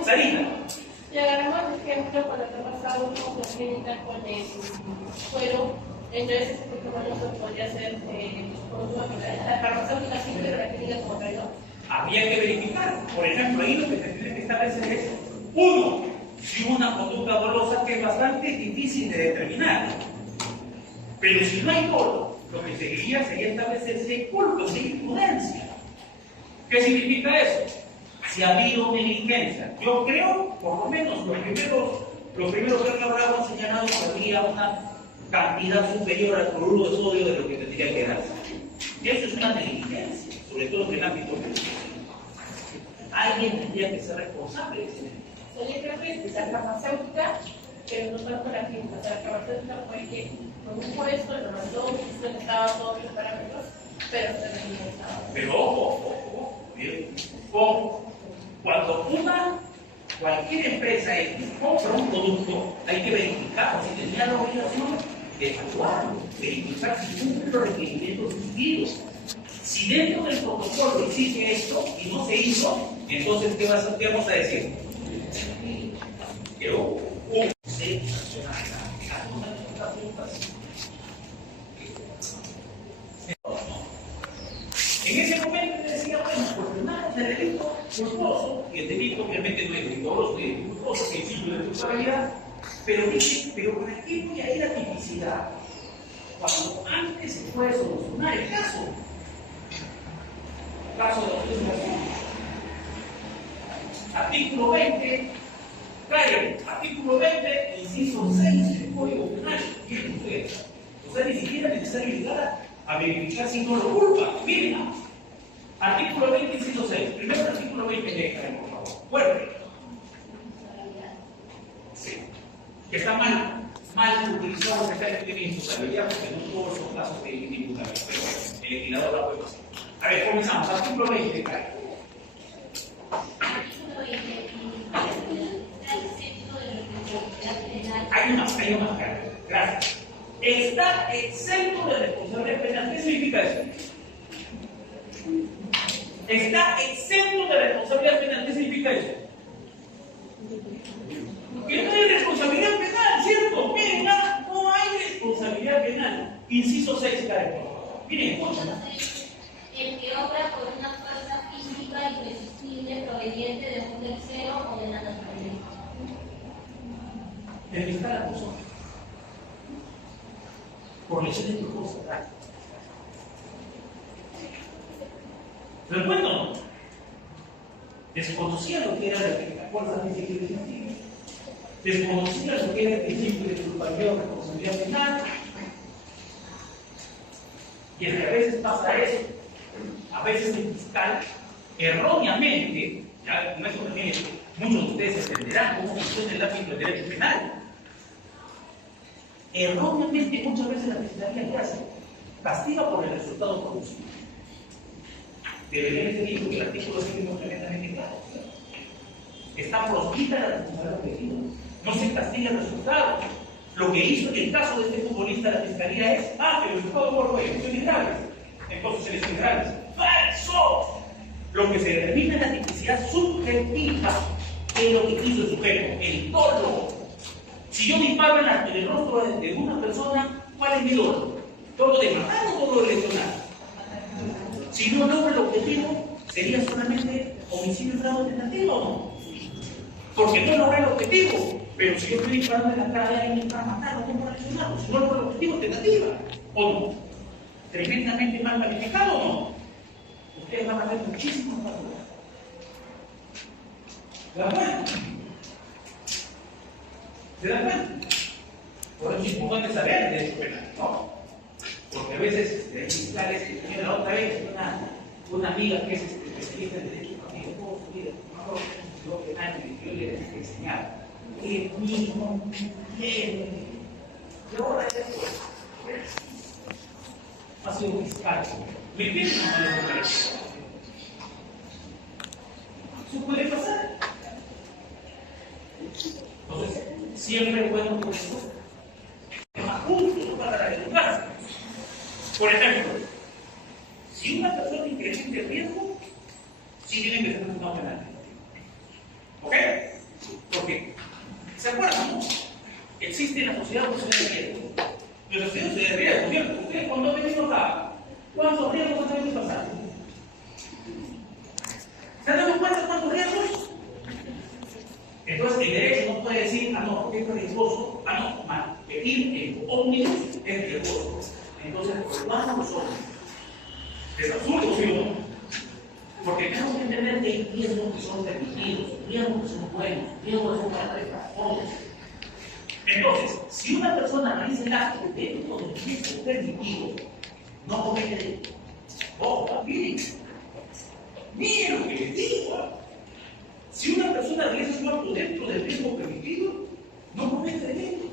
Sarita. Y agarramos el ejemplo cuando te pasaba una clínica con el suero, entonces este protocolo podría ser la farmacéutica simple de la clínica como tal, ¿no? Había que verificar. Por ejemplo, ahí lo que se tiene que establecer es, uno, si hubo una conducta dolosa que es bastante difícil de determinar. Pero si no hay dolo, lo que seguiría sería establecer si hay culpa, si hay imprudencia. ¿Qué significa eso? Si ha habido negligencia. Yo creo, por lo menos, los primeros que han hablado han señalado que había una cantidad superior al cloruro de sodio de lo que tendría que darse. Y eso es una negligencia, sobre todo en el ámbito médico. Alguien tendría que ser responsable de ese negligencia. Yo creo que la farmacéutica pero no tanto la clínica. O sea, la farmacéutica fue que con un puesto lo mandó, usted estaba todos los parámetros, pero se estaba. Pero ojo, bien, ojo, cuando cualquier empresa compra un producto, hay que verificar si tenía la obligación de evaluarlo, verificar si cumple los requerimientos exigidos. Si dentro del protocolo exige esto y no se hizo, entonces ¿qué vamos a decir? Que hubo un en ese momento le decía, bueno, cuestionamos el delito culposo, y el delito obviamente no es delito doloso, es delito culposo, principio de responsabilidad, pero dice, pero ¿para qué voy a ir a tipicidad cuando antes se puede solucionar el caso? Caso de la legislación. Artículo 20, artículo 20, inciso 6 del Código Penal. Miren ustedes, o sea, ni siquiera es necesario llegar a verificar si no lo culpa. Miren, artículo 20, inciso 6. Primero el artículo 20 de por favor. Fuerte. Sí. Que está mal utilizado el término de imputabilidad, porque no todos son casos de imputabilidad, pero el legislador la puede hacer. A ver, comenzamos. Artículo 20, Karen. Artículo 20. Hay una, Karen. Gracias. Está exento de responsabilidad penal. ¿Qué significa eso? Está exento de responsabilidad penal. ¿Qué significa eso? Que no hay responsabilidad penal, ¿cierto? Miren, no hay responsabilidad penal. Inciso 6, Karen, por favor. Miren, escuchen. El que obra por una fuerza física irresistible proveniente de un tercero o de la naturaleza. Verificar la persona. Por lesiones culposas, ¿verdad? ¿Se lo cuento o no? Desconocía lo que era la fuerza física irresistible. Desconocía lo que era el principio de culpabilidad o responsabilidad penal. Y es que a veces pasa eso. A veces el fiscal, erróneamente, ya con eso también muchos de ustedes entenderán cómo funciona el ámbito del derecho penal. Erróneamente, muchas veces la fiscalía, ¿qué hace? Castiga por el resultado producido. Debería ser dicho que el artículo 7 es tremendamente claro. Está proscrita la responsabilidad objetiva. No se castiga el resultado. Lo que hizo en el caso de este futbolista la fiscalía es, que el resultado fue elecciones graves. Entonces, elecciones graves. ¡Falso! Lo que se determina es la tipicidad subjetiva de lo que hizo el sujeto, el dolo. Si yo disparo en el rostro de una persona, ¿cuál es mi dolo? ¿Dolo de matar o dolo de lesionar? Si no logro el objetivo, ¿sería solamente homicidio en grado tentativo o no? Porque no logré el objetivo, pero si yo estoy disparando en la cara de alguien para matarlo, ¿cómo para lesionarlo? Si no logro el objetivo, tentativa o no. Tremendamente mal calificado o no. Ustedes van a ver muchísimos más. ¿Se dan cuenta? ¿Se dan cuenta? Por eso es importante saber de derecho penal, ¿no? Porque a veces hay fiscales que tienen la otra vez una amiga que es especialista en derecho penal, toda su vida, no penal, y yo le dejé enseñar. Que mismo tiene. Y ahora después, ha sido un fiscal. ¿Me entienden o no les parece? Eso puede pasar. Entonces, siempre es bueno por eso. Es más justo para educarse. Por ejemplo, si una persona incrementa el riesgo, sí tiene que ser juzgado penal. ¿Ok? Porque, ¿se acuerdan, no? Existe en la sociedad una sociedad de riesgo. Nuestra sociedad de riesgo, ¿cierto? Ustedes cuando han venido acá, ¿cuántos riesgos han venido pasar? ¿Se han dado cuenta cuántos riesgos? Entonces, el derecho no puede decir, no, porque esto es riesgoso, no, pedir en ómnibus es riesgoso. Entonces, ¿por cuánto no son? Es absurdo, ¿sí o no? Porque tenemos que entender que hay riesgos que son permitidos, riesgos que son buenos, riesgos que son para transportes. Entonces, si una persona realiza el acto dentro del riesgo permitido, no comete delito. Miren lo que les digo. Si una persona realiza su acto dentro del riesgo permitido, no comete comete delito.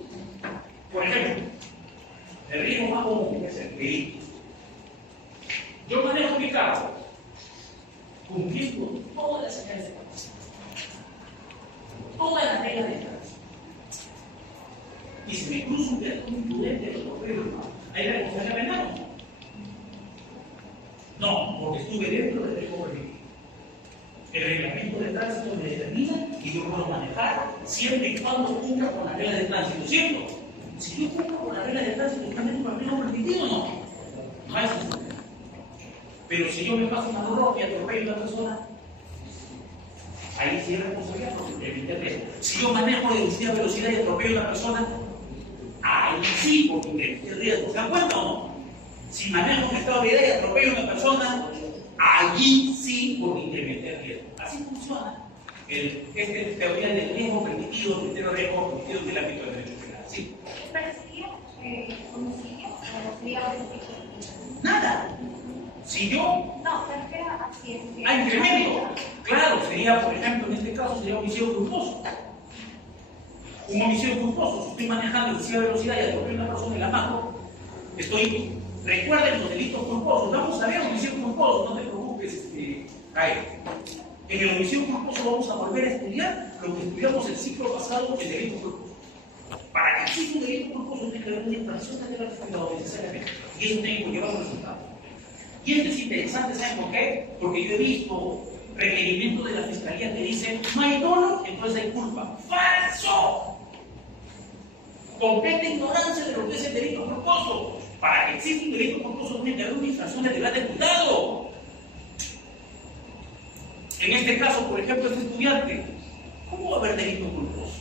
Por ejemplo, el riesgo más común es el delito. Yo manejo mi carro cumpliendo todas las señales de tránsito, todas las reglas de tránsito. Y si me cruzo un imprudente de los frenos, ¿hay responsabilidad penal? No, porque estuve dentro del riesgo permitido. El reglamento de tránsito me determina que yo puedo manejar siempre y cuando cumpla con las reglas de tránsito, ¿cierto? Si yo cumplo con las reglas de tránsito, ¿está dentro del riesgo permitido o no? No es eso. Pero si yo me paso una ropa y atropello a una persona, ahí sí es responsabilidad porque me interesa. Si yo manejo de distinta velocidad y atropello a una persona, ahí sí porque me riesgo. ¿Se dan cuenta o no? Si manejo en estado de ebriedad y atropello a una persona, allí sí porque incrementé el riesgo. Así funciona esta teoría del riesgo permitido, criterio de riesgo permitido en el ámbito del derecho penal. ¿Sí? ¿Es parecido homicidio o sería homicidio? Nada. Si yo No, se refiere a accidente. a incremento, claro, sería, por ejemplo, en este caso sería homicidio culposo. Un homicidio culposo, si estoy manejando en excesiva velocidad y atropello a una persona y la mato, recuerden los delitos culposos, vamos a ver homicidio culposo, no te preocupes, Jaime. En el homicidio culposo vamos a volver a estudiar lo que estudiamos el ciclo pasado en delito culposo. Para que exista un delito culposo tiene que haber una infracción de la responsabilidad necesariamente, y eso tiene que llevar a los resultados. Y esto es interesante, ¿saben por qué? Porque yo he visto requerimientos de la fiscalía que dicen no hay dolo, entonces hay culpa. ¡Falso! Completa ignorancia de lo que es el delito culposo. Para que exista un delito culposo tiene que haber una infracción de deber de cuidado. En este caso, por ejemplo, este estudiante, ¿cómo va a haber delito culposo?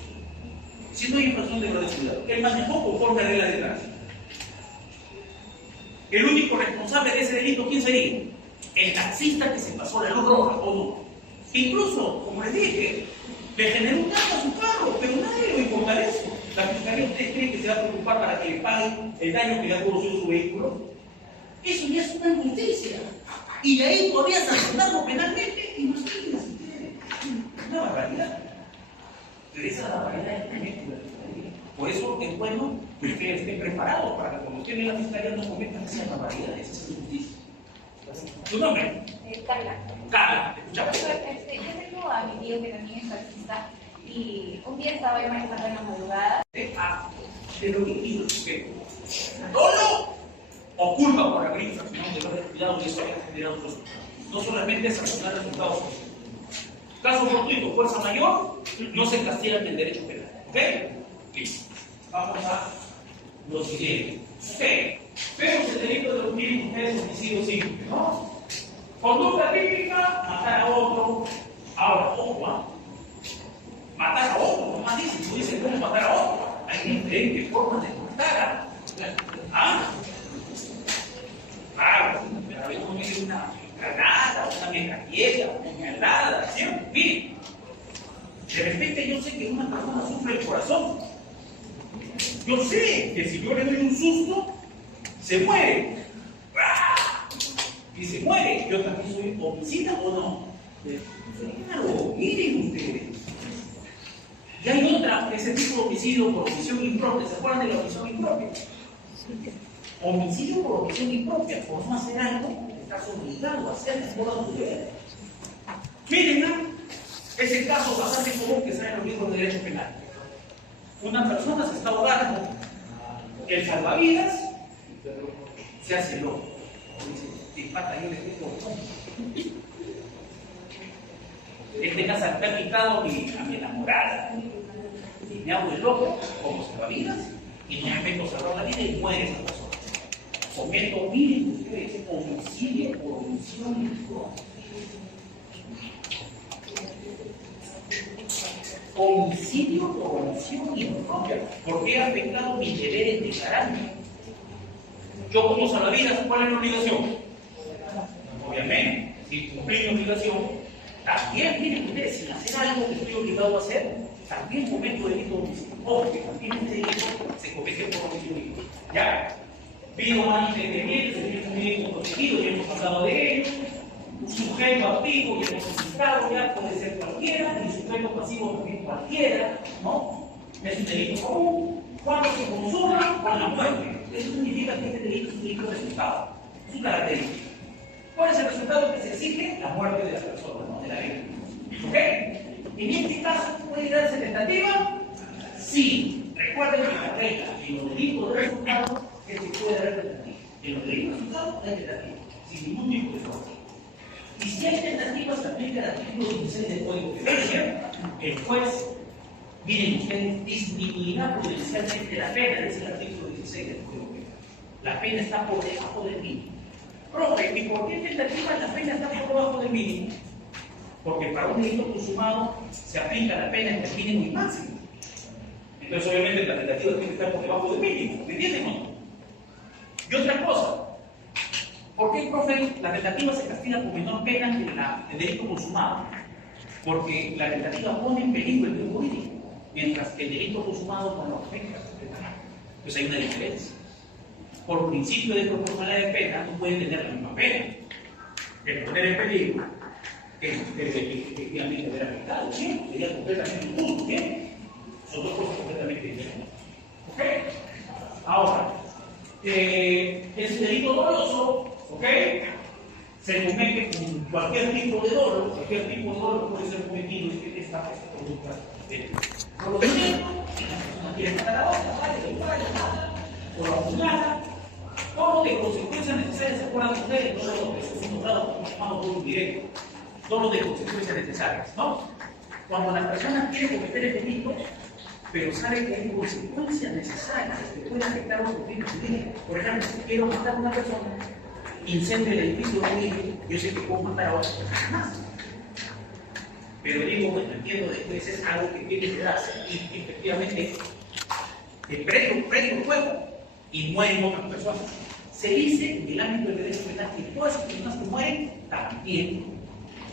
Si no hay infracción de deber de cuidado. Él manejó conforme a reglas de tránsito. El único responsable de ese delito, ¿quién sería? El taxista que se pasó la luz roja, ¿o no? Incluso, como les dije, le generó un daño a su carro, pero nadie lo compadece. ¿La fiscalía ustedes creen que se va a preocupar para que le paguen el daño que le ha producido su vehículo? Eso ya es una injusticia. Y de ahí podría sancionarlo penalmente. Imagínense ustedes. Una barbaridad. Pero esa barbaridad es tremenda. Por eso es bueno que ustedes estén preparados para que cuando estén en la fiscalía no cometan esas barbaridades, esas injusticias. ¿Tu nombre? Carla. Carla, escuchamos. Yo tengo a mi tío que también es taxista y un día estaba yo manejando en la madrugada. De lo que respeto. ¿Dolo o culpa por haber infraccionado de deber de cuidado y eso haya generado resultados? No solamente sancionar resultados. Caso fortuito, fuerza mayor, no se castiga en el derecho penal. ¿Ok? Listo. Vamos a lo siguiente. Ok. Vemos el delito de los miren ustedes homicidio simple, ¿no? Conducta típica, matar a otro. Ahora, ojo, matar a otro, como más dice, tú dices, ¿cómo matar a otro? Hay diferentes formas de matar. Claro, pero a veces uno tiene una granada, una metralleta, una puñalada, siempre. Miren, de repente yo sé que una persona sufre el corazón. Yo sé que si yo le doy un susto, se muere. Y se muere. Yo también soy homicida o no. Claro, miren ustedes. Y hay otra, ese tipo de homicidio por omisión impropia. ¿Se acuerdan de la omisión impropia? Homicidio por omisión impropia, por no hacer algo, estás obligado a hacer por tu deber. Miren, ese caso bastante común que sale en los libros de derecho penal. Una persona se está ahogando, el salvavidas se hace loco. Dice, pata, yo le digo, este caso está quitado a mi enamorada. Y me hago el loco como salvavidas y no me meto a salvar la vida y muere esa persona. Cometo, miren ustedes, homicidio por omisión impropia. Homicidio por omisión impropia, porque he afectado mis deberes de carácter. Yo como salvavidas, ¿cuál es mi obligación? Obviamente, si cumplí mi obligación, también, miren ustedes, sin hacer algo que estoy obligado a hacer, también cometo delito de homicidio. Porque también este delito se comete por omisión impropia. Ya, vino más independientes, se tiene muy bien protegido, ya hemos pasado de ello. Sujeto activo, ya hemos citado, ya puede ser cualquiera, y sujeto pasivo también cualquiera, ¿no? Es un delito común cuando se consuma con la muerte. Eso significa que este delito es un delito de resultado. Es su característica. ¿Cuál es el resultado que se exige? La muerte de la persona, ¿no? De la víctima. ¿Ok? En este caso, ¿puede darse tentativa? Sí. Recuerden que la regla en los delitos de resultado es que puede haber tentativa. En los delitos de resultado hay tentativa, sin ningún tipo de forma. Y si hay tentativas, se aplica el artículo 16 del Código Penal. El juez, miren ustedes, disminuirá prudencialmente la pena, es el artículo 16 del Código Penal. La pena está por debajo del mínimo. Profe, ¿y por qué tentativa la pena está por debajo del mínimo? Porque para un delito consumado se aplica la pena entre el mínimo y máximo. Entonces, obviamente, la tentativa tiene que estar por debajo del mínimo. ¿Me entienden o no? Y otra cosa, ¿por qué, profe, la tentativa se castiga con menor pena que el delito consumado? Porque la tentativa pone en peligro el bien jurídico, mientras que el delito consumado no lo afecta completamente. Pues hay una diferencia. Por principio de proporcionalidad de pena, no pueden tener la misma pena. El poner en peligro que efectivamente haber afectado, ¿sí? Sería completamente injusto, ¿sí? Son dos cosas completamente diferentes. ¿Ok? Ahora, es delito doloso, ¿ok? Se comete con cualquier tipo de dolo, cualquier tipo de dolo puede ser cometido en esta conducta de conocimiento, y la persona quiere matar a otra, vale, o la apuñala, todo de consecuencias necesarias, ¿se acuerdan ustedes? No lo que se ha notado como llamamos dolo indirecto, todo de consecuencias necesarias, ¿no? Cuando la persona quiere cometer el delito, pero sabe que hay consecuencias necesarias que pueden afectar a los conflictos jurídicos. Por ejemplo, si quiero matar a una persona, incendio el edificio jurídico, yo sé que puedo matar a otras personas más. Pero digo, bueno, entiendo después es algo que tiene que darse y efectivamente prendo fuego y mueren otras personas. Se dice en el ámbito del derecho penal que todas las personas que mueren también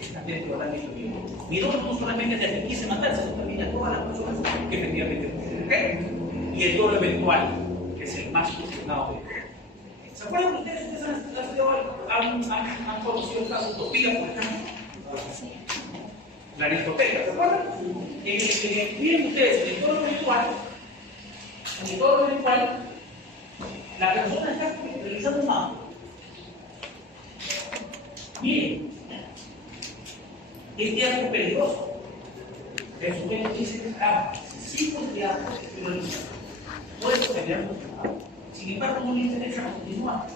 están dentro del ámbito del derecho. Mi dolo no solamente es el que quise matar, sino también a todas las personas que efectivamente mueren. ¿Ok? Y el dolo eventual, que es el más cuestionado de todo. ¿Se acuerdan ustedes? ¿Han conocido el caso de Utopía, por ejemplo? La aristoteca, ¿se acuerdan? Miren ustedes, en el dolo eventual, la persona está realizando un acto. Miren, este acto es peligroso. El sujeto dice, sí podría hacerlo, puede generar un trabajo. Sin embargo, no le interesa continuar.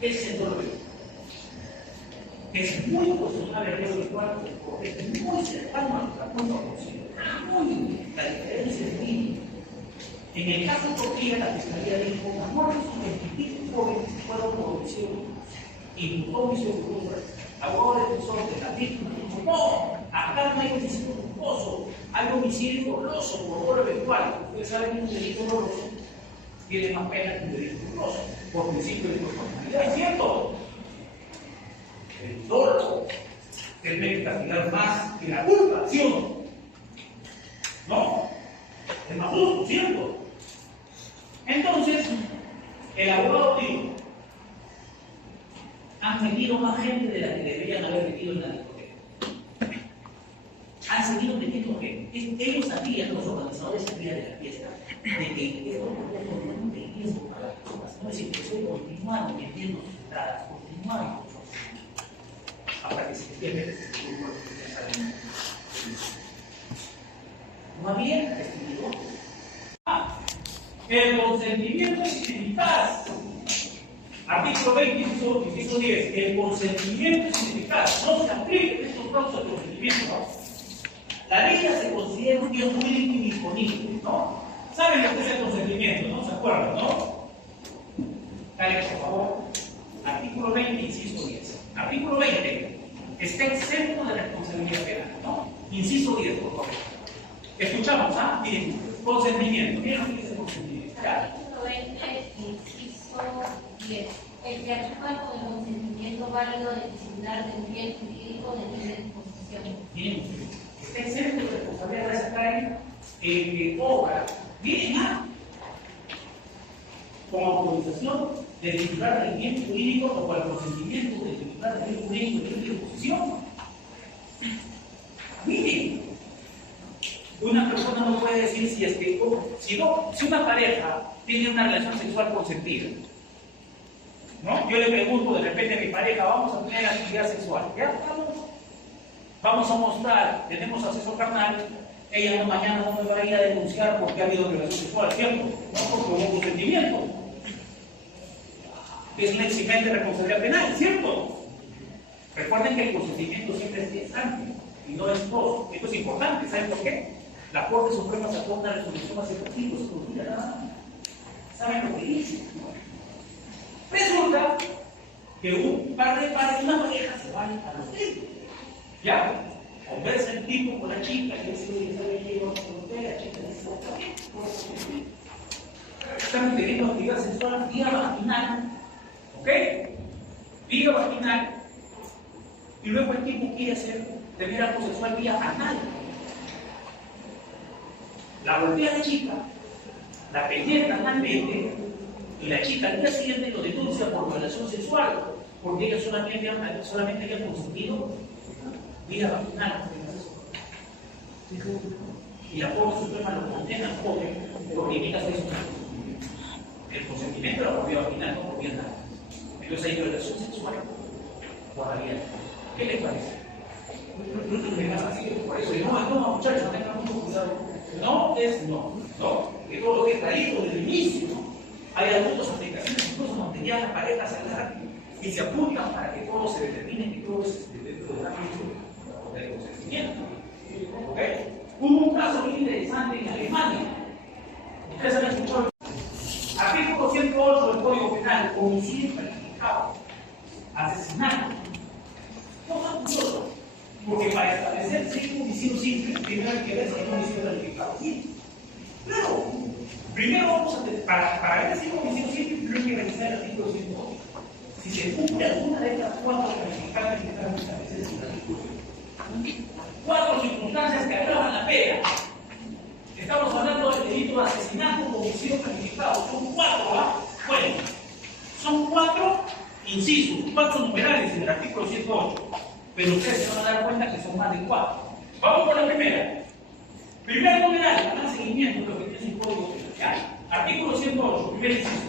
Es el dolor. Es muy cuestionable el virtual porque es muy cercano a nuestra punto muy la diferencia es mínima. En el caso de Turquía, la Fiscalía dijo, las muertes son 25 jóvenes que fueron por omisión imputó omisión culposa. Abogado defensor de la víctima dijo, no, acá no hay homicidio culposo, hay homicidio doloso por dolo eventual. Ustedes saben que un delito doloso tiene más pena que un delito culposo, por principio de proporcionalidad, ¿es cierto? El dolo tiene que castigar más que la culpa, ¿sí o no? No, es más justo, ¿cierto? Entonces, el abogado dijo, han metido más gente de la que deberían haber metido en la discoteca. Han seguido metiendo gente. Ellos sabían, los organizadores sabían de la fiesta, de que esto no un riesgo para las personas. No es decir, que ustedes continuaron metiendo sus entradas, continuaron con sus hasta que efectivamente se descubrió que salen. No había testigo. El consentimiento es ineficaz. Artículo 20, inciso 10. El consentimiento es ineficaz. No se aplica estos casos de consentimiento, ¿no? La ley se considera un bien jurídico indisponible, ¿no? ¿Saben lo que es el consentimiento, no? ¿Se acuerdan, no? Dale, por favor. Artículo 20, inciso 10. Artículo 20. Está exento de responsabilidad penal, ¿no? Inciso 10, por favor. Escuchamos, ¿ah? Miren, consentimiento. Miren lo que dice el consentimiento. Artículo 20, inciso 10. El que actúa con el consentimiento válido de titular del bien jurídico de libre disposición. Miren, está exento de responsabilidad de esa calle el que obra, miren, con autorización del titular del bien jurídico o con el consentimiento del titular del bien jurídico de libre disposición. Miren, una persona uno no puede decir si es que, si una pareja tiene una relación sexual consentida, ¿no? Yo le pregunto de repente a mi pareja, vamos a tener actividad sexual, ya vamos a mostrar, tenemos acceso carnal, ella mañana no me va a ir a denunciar porque ha habido relación sexual, ¿cierto? No porque hubo consentimiento. Es una eximente responsabilidad penal, ¿cierto? Recuerden que el consentimiento siempre es ex-ante y no es post. Esto es importante, ¿saben por qué? La Corte Suprema sacó una resolución hace poquito, se nada más. ¿Saben lo que dice? Resulta que un par de padres, una pareja, se van a los hotel. ¿Ya? Conversa el tipo con la chica, y dice, ¿sabe qué? Vamos a hotel, la chica dice, ¿qué? Están teniendo actividad sexual vía vaginal, ¿ok? Vía vaginal. Y luego el tipo quiere tener acto sexual vía anal. La golpea a la chica, la penetra analmente, y la chica al día siguiente lo denuncia por violación sexual, porque ella solamente había consentido vía vaginal. Y la Corte Suprema lo condena porque imita eso. El consentimiento era por vía vaginal, no por vía anal. Entonces hay violación sexual todavía. ¿Qué les parece? Por eso, no, muchachos, tengan mucho cuidado. No es no. Que todo lo que es clarito desde el inicio. Hay algunas aplicaciones, incluso donde ya la pareja se agarra y se apuntan para que todo se determine, que todo se dentro del ámbito del consentimiento. ¿Okay? Hubo un caso muy interesante en Alemania. Ustedes han escuchado. Artículo 108 del Código Penal, homicidio calificado, asesinato. Cosa curiosa, porque para establecer si es un homicidio simple, primero hay que ver si es un homicidio calificado. Sí. Claro, primero vamos a para ver si es un homicidio simple, primero hay que revisar el artículo 108. Si se cumple alguna de estas cuatro calificadas que están establecidas en el artículo 108. Cuatro circunstancias que agravan la pena. Estamos hablando del delito de asesinato o homicidio calificado. Son cuatro, ¿ah? Bueno, son cuatro incisos, cuatro numerales en el artículo 108. Pero ustedes se van a dar cuenta que son más de cuatro. Vamos por la primera. Primer numeral, hagan seguimiento de lo que es el Código Penal. Artículo 108, primer inciso.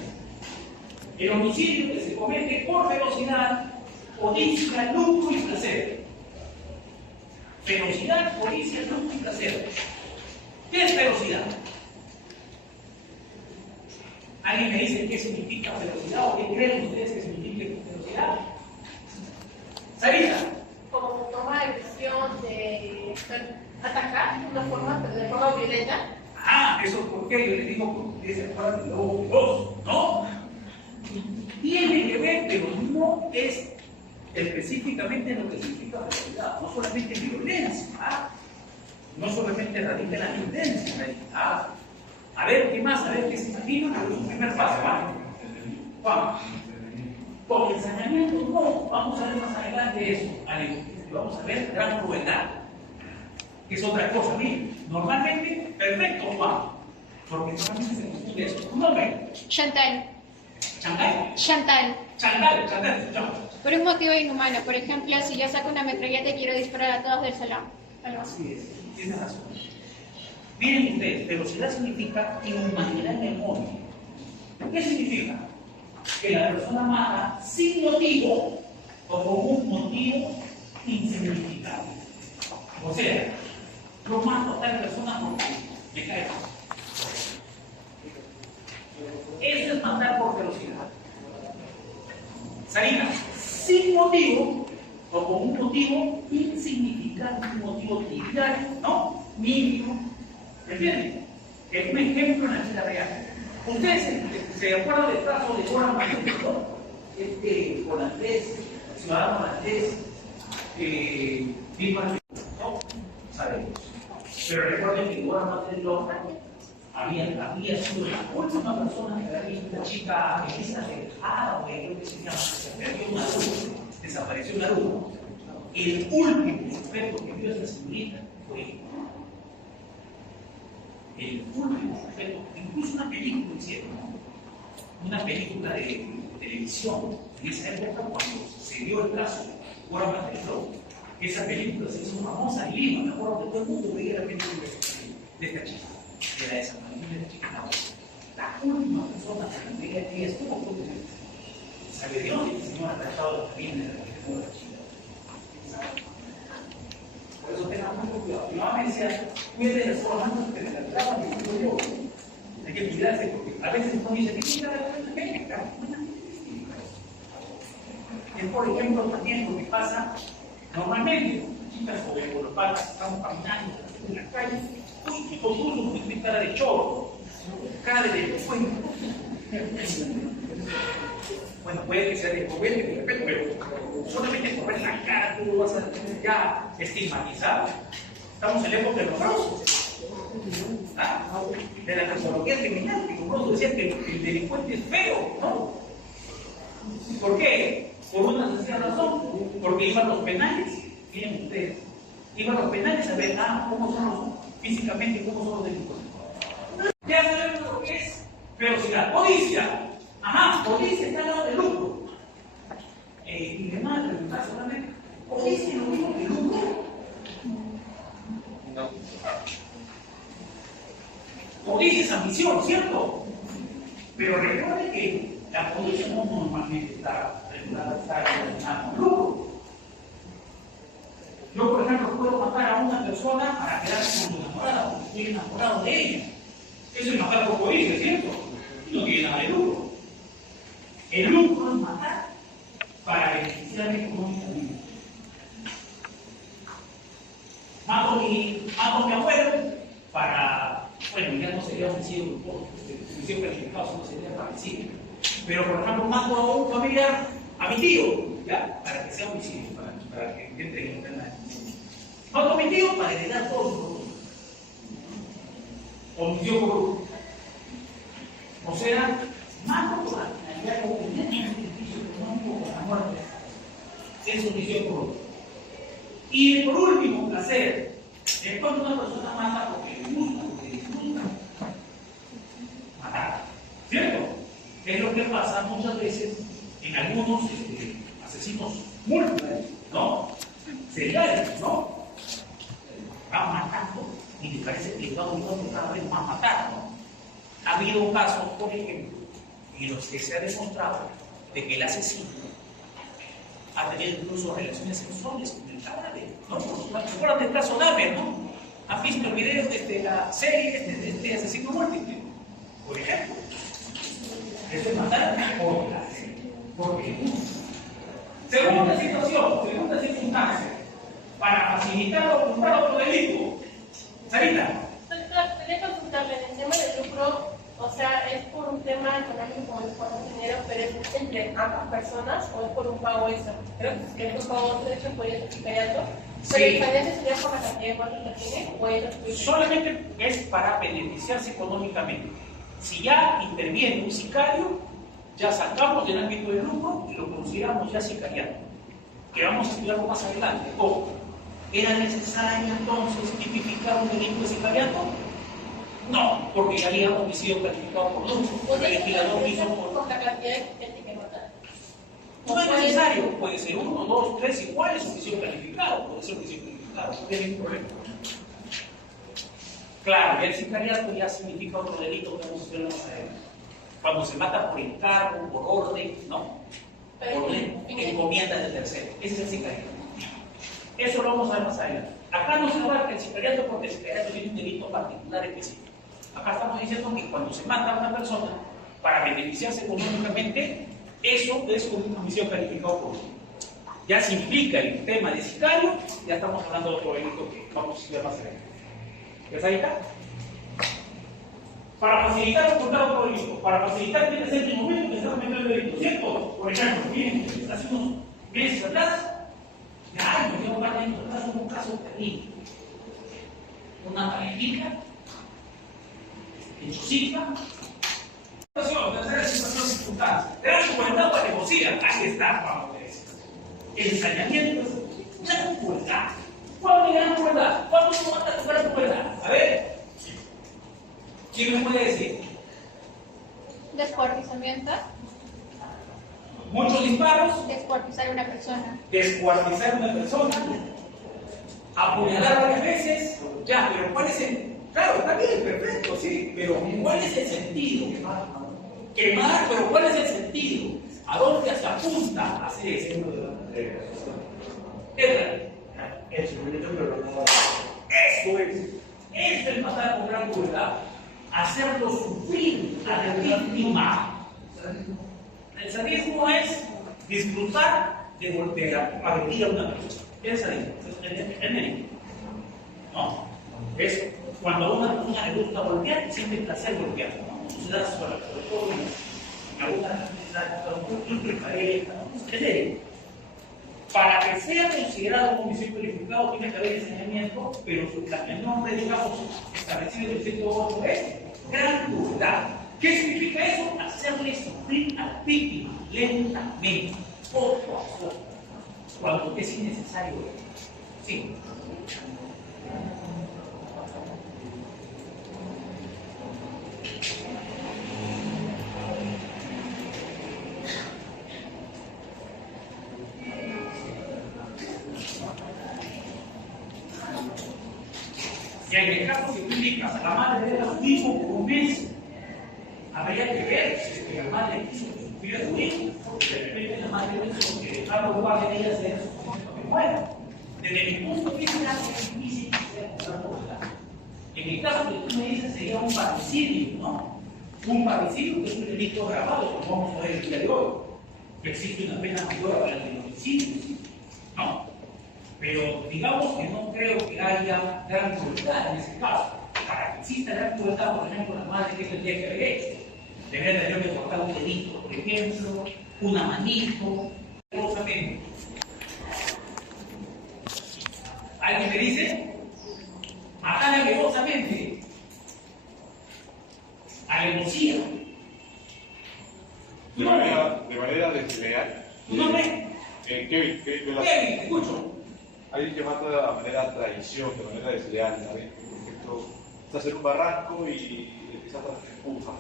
El homicidio que se comete por ferocidad, codicia, lucro y placer. Ferocidad, codicia, lucro y placer. ¿Qué es ferocidad? ¿Alguien me dice qué significa ferocidad o qué creen ustedes que significa ferocidad? Sarita. Como toma de decisión de atacar de forma violenta. Eso es porque yo les digo porque es parte de los ¿no? Tiene que ver, pero no es específicamente lo que significa ferocidad. No solamente violencia, no solamente radica en la violencia, a ver, ¿qué más? A ver, ¿qué significa? Es un primer paso, Vamos. Con el saneamiento, no. Vamos a ver más adelante eso. Vamos a ver gran crueldad. Que es otra cosa, miren. Normalmente, perfecto, Juan. Porque normalmente se confunde eso. ¿Tu nombre? Chantal. ¿Chantal? Chantal. Chantal, escuchamos. Por un motivo inhumano. Por ejemplo, si yo saco una metralleta y quiero disparar a todos del salón. Algo así. Así es, tienes razón. Miren ustedes, ferocidad significa inhumanidad en el mundo. ¿Qué significa? Que la persona mata sin motivo o con un motivo insignificante. O sea, yo mato a tal persona porque me cae mal. Eso es matar por ferocidad. Sarina, sin motivo o con un motivo insignificante, un motivo trivial, ¿no? Mínimo. ¿Entienden? Es un ejemplo en la vida real. Ustedes se acuerdan del caso de Goran Martínez, ¿no? Holandés, ciudadano holandés, ¿no? Sabemos. Pero recuerden que Goran Martínez había sido la última persona que había visto una chica que se alejada, creo que se llama, se perdió una luz, desapareció una luz. El último sujeto que vio a esa señorita fue él. El último sujeto, incluso una película hicieron, una película de televisión en esa época cuando se dio el caso Goran Martínez. Esa película se hizo famosa en Lima, me acuerdo que todo el mundo veía la película de esta chica, de la desaparición de la chica. La última persona que ella estuvo con él. Sabe Dios que el Señor ha tratado también de la religión de la chica. Por eso tengamos mucho cuidado. Mi mamá me decía, cuide de las manos que me la traban y yo. Hay que cuidarse porque a veces uno dice, mira, es por ejemplo también lo que pasa normalmente. Chicas o los padres estamos caminando en la calle, y con su cara de chorro, cara de delincuente. Bueno, puede que sea delincuente de repente, pero solamente por ver la cara tú lo vas a ya estigmatizar. Estamos en la época de los rostros, de la antropología criminal, que como decía que el delincuente es feo, ¿no? ¿Por qué? Por una sencilla razón, porque iban los penales, miren ustedes, iban los penales a ver, cómo son los, físicamente, cómo son los delincuentes. Ya sabemos lo que es, pero si la codicia, codicia está al lado del lucro. Y le van a preguntar solamente, ¿codicia es lo mismo que lucro? No. Codicia es ambición, ¿cierto? Pero recuerde que la codicia no normalmente está relacionada con lucro. Yo, por ejemplo, puedo matar a una persona para quedarse con su enamorada, porque estoy enamorado de ella. Eso es matar por codicia, ¿cierto? No tiene nada de lucro. El lucro es matar para beneficiarme económicamente. Mato a mi abuelo para, bueno, ya no sería homicidio culposo, homicidio calificado, sino sería parricidio. Pero, por ejemplo, mato a un familiar, a mi tío, ya, para que sea homicidio, para que entre en penal. Mato a mi tío para heredar todos sus productos. Homicidio corrupto. O sea, mato por la finalidad de obtener un beneficio económico con la muerte. Es homicidio corrupto. Y por último, placer. Es cuando una persona mata porque le gusta, porque disfruta. Matar. ¿Cierto? Es lo que pasa muchas veces en algunos asesinos múltiples, ¿no? Seriales, ¿no? Van matando y les parece que van cada vez más matar, ¿no? Ha habido casos, por ejemplo, en los que se ha demostrado de que el asesino ha tenido incluso relaciones sexuales con el cadáver, ¿no? ¿Se acuerdan del caso Dahmer, no? ¿Han visto el video de la serie de este asesino múltiple? Por ejemplo. Eso es matar por placer, porque le gusta. Segunda situación, segunda circunstancia, para facilitar o ocultar otro delito. Sarita. Quería consultarle, en el tema del lucro, o sea, ¿es por un tema económico, es por un dinero, pero es entre ambas personas o es por un pago extra? Creo que es un pago extra podría ser superior, pero el diferencia sería por la cantidad de cuartos que tiene o es solamente es para beneficiarse económicamente. Si ya interviene un sicario, ya sacamos del ámbito del lucro y lo consideramos ya sicariato, que vamos a estudiarlo más adelante. ¿Cómo? ¿Era necesario entonces tipificar un delito de sicariato? No, porque ya había homicidio calificado por lucro. El legislador hizo por la cantidad de gente que mata. No es necesario, puede ser 1, 2, 3 iguales, homicidio calificado, puede ser homicidio calificado, no tiene ningún problema. Claro, el sicariato ya significa otro delito que vamos a hacer más adelante. Cuando se mata por encargo, por orden, ¿no? Por encomienda del tercero. Ese es el sicariato. Eso lo vamos a ver más adelante. Acá no se abarca el sicariato porque el sicariato tiene un delito particular específico. Acá estamos diciendo que cuando se mata a una persona para beneficiarse económicamente, eso es un homicidio calificado por lucro. Ya se implica el tema de sicario, ya estamos hablando de otro delito que vamos a estudiar más adelante. ¿Ya ahí está? Para facilitar ocultar otro delito, para facilitar tiene que ser el momento que se está cometiendo el delito, ¿cierto? Por ejemplo, miren, hace unos meses atrás, ya nos dio un par de años atrás, hubo un caso terrible. Una parejita en Chosica. Tercera situación circunstancia. Le dan su comentado para negociar. Ahí está, vamos a ver. El ensañamiento es una crueldad. ¿Cuándo le dan crueldad? ¿Cuándo se mata a tu crueldad? A ver. ¿Quién me puede decir? Descuartizamiento. Muchos disparos. Descuartizar a una persona. Descuartizar a una persona. Apuñalar varias veces. Ya, pero ¿cuál es Claro, está bien, perfecto, sí, pero ¿cuál es el sentido? Quemar, pero ¿cuál es el sentido? ¿A dónde se apunta a hacer eso? Eso es matar con gran crueldad. Hacerlo sufrir a la víctima. El sadismo es disfrutar de golpear, agredir a una persona. ¿Qué es sadismo? Es médico. ¿No? Es cuando a una persona le gusta golpear, siente placer golpear. ¿No? Se da sobre todo en alguna pareja. Es decir, para que sea considerado un homicidio calificado tiene que haber ensañamiento, pero el nombre, digamos, establecido en el 108 es gran crueldad. ¿Qué significa eso? Hacerle sufrir a la víctima lentamente, poco a poco, cuando es innecesario. Sí. Y en el caso que tú indicas, la madre de su hijo por un mes, habría que ver si es que la madre quiso que sufriera su hijo, porque de repente la madre hizo que dejarlo lugar de ella ser que muera. Desde mi punto de vista, es difícil que sea una cosa. En el caso que tú me dices, sería un parricidio, ¿no? Un parricidio que es un delito agravado, como vamos a ver el día de hoy. Que existe una pena mayor para el homicidio, ¿no? Pero digamos que no creo que haya gran crueldad en ese caso. Para que exista gran crueldad, por ejemplo, la madre que tendría que haber hecho. Debería de haberme cortado un dedito, por ejemplo, una manito, rigurosamente. ¿Alguien me dice? Matar alevosamente. Alevosía. De manera desleal. ¿Tu nombre? Kevin, Kevin, te escucho. alguien que mata de manera traición, de manera desleal, alguien que, por ejemplo, estás en un barranco y empieza a empuja.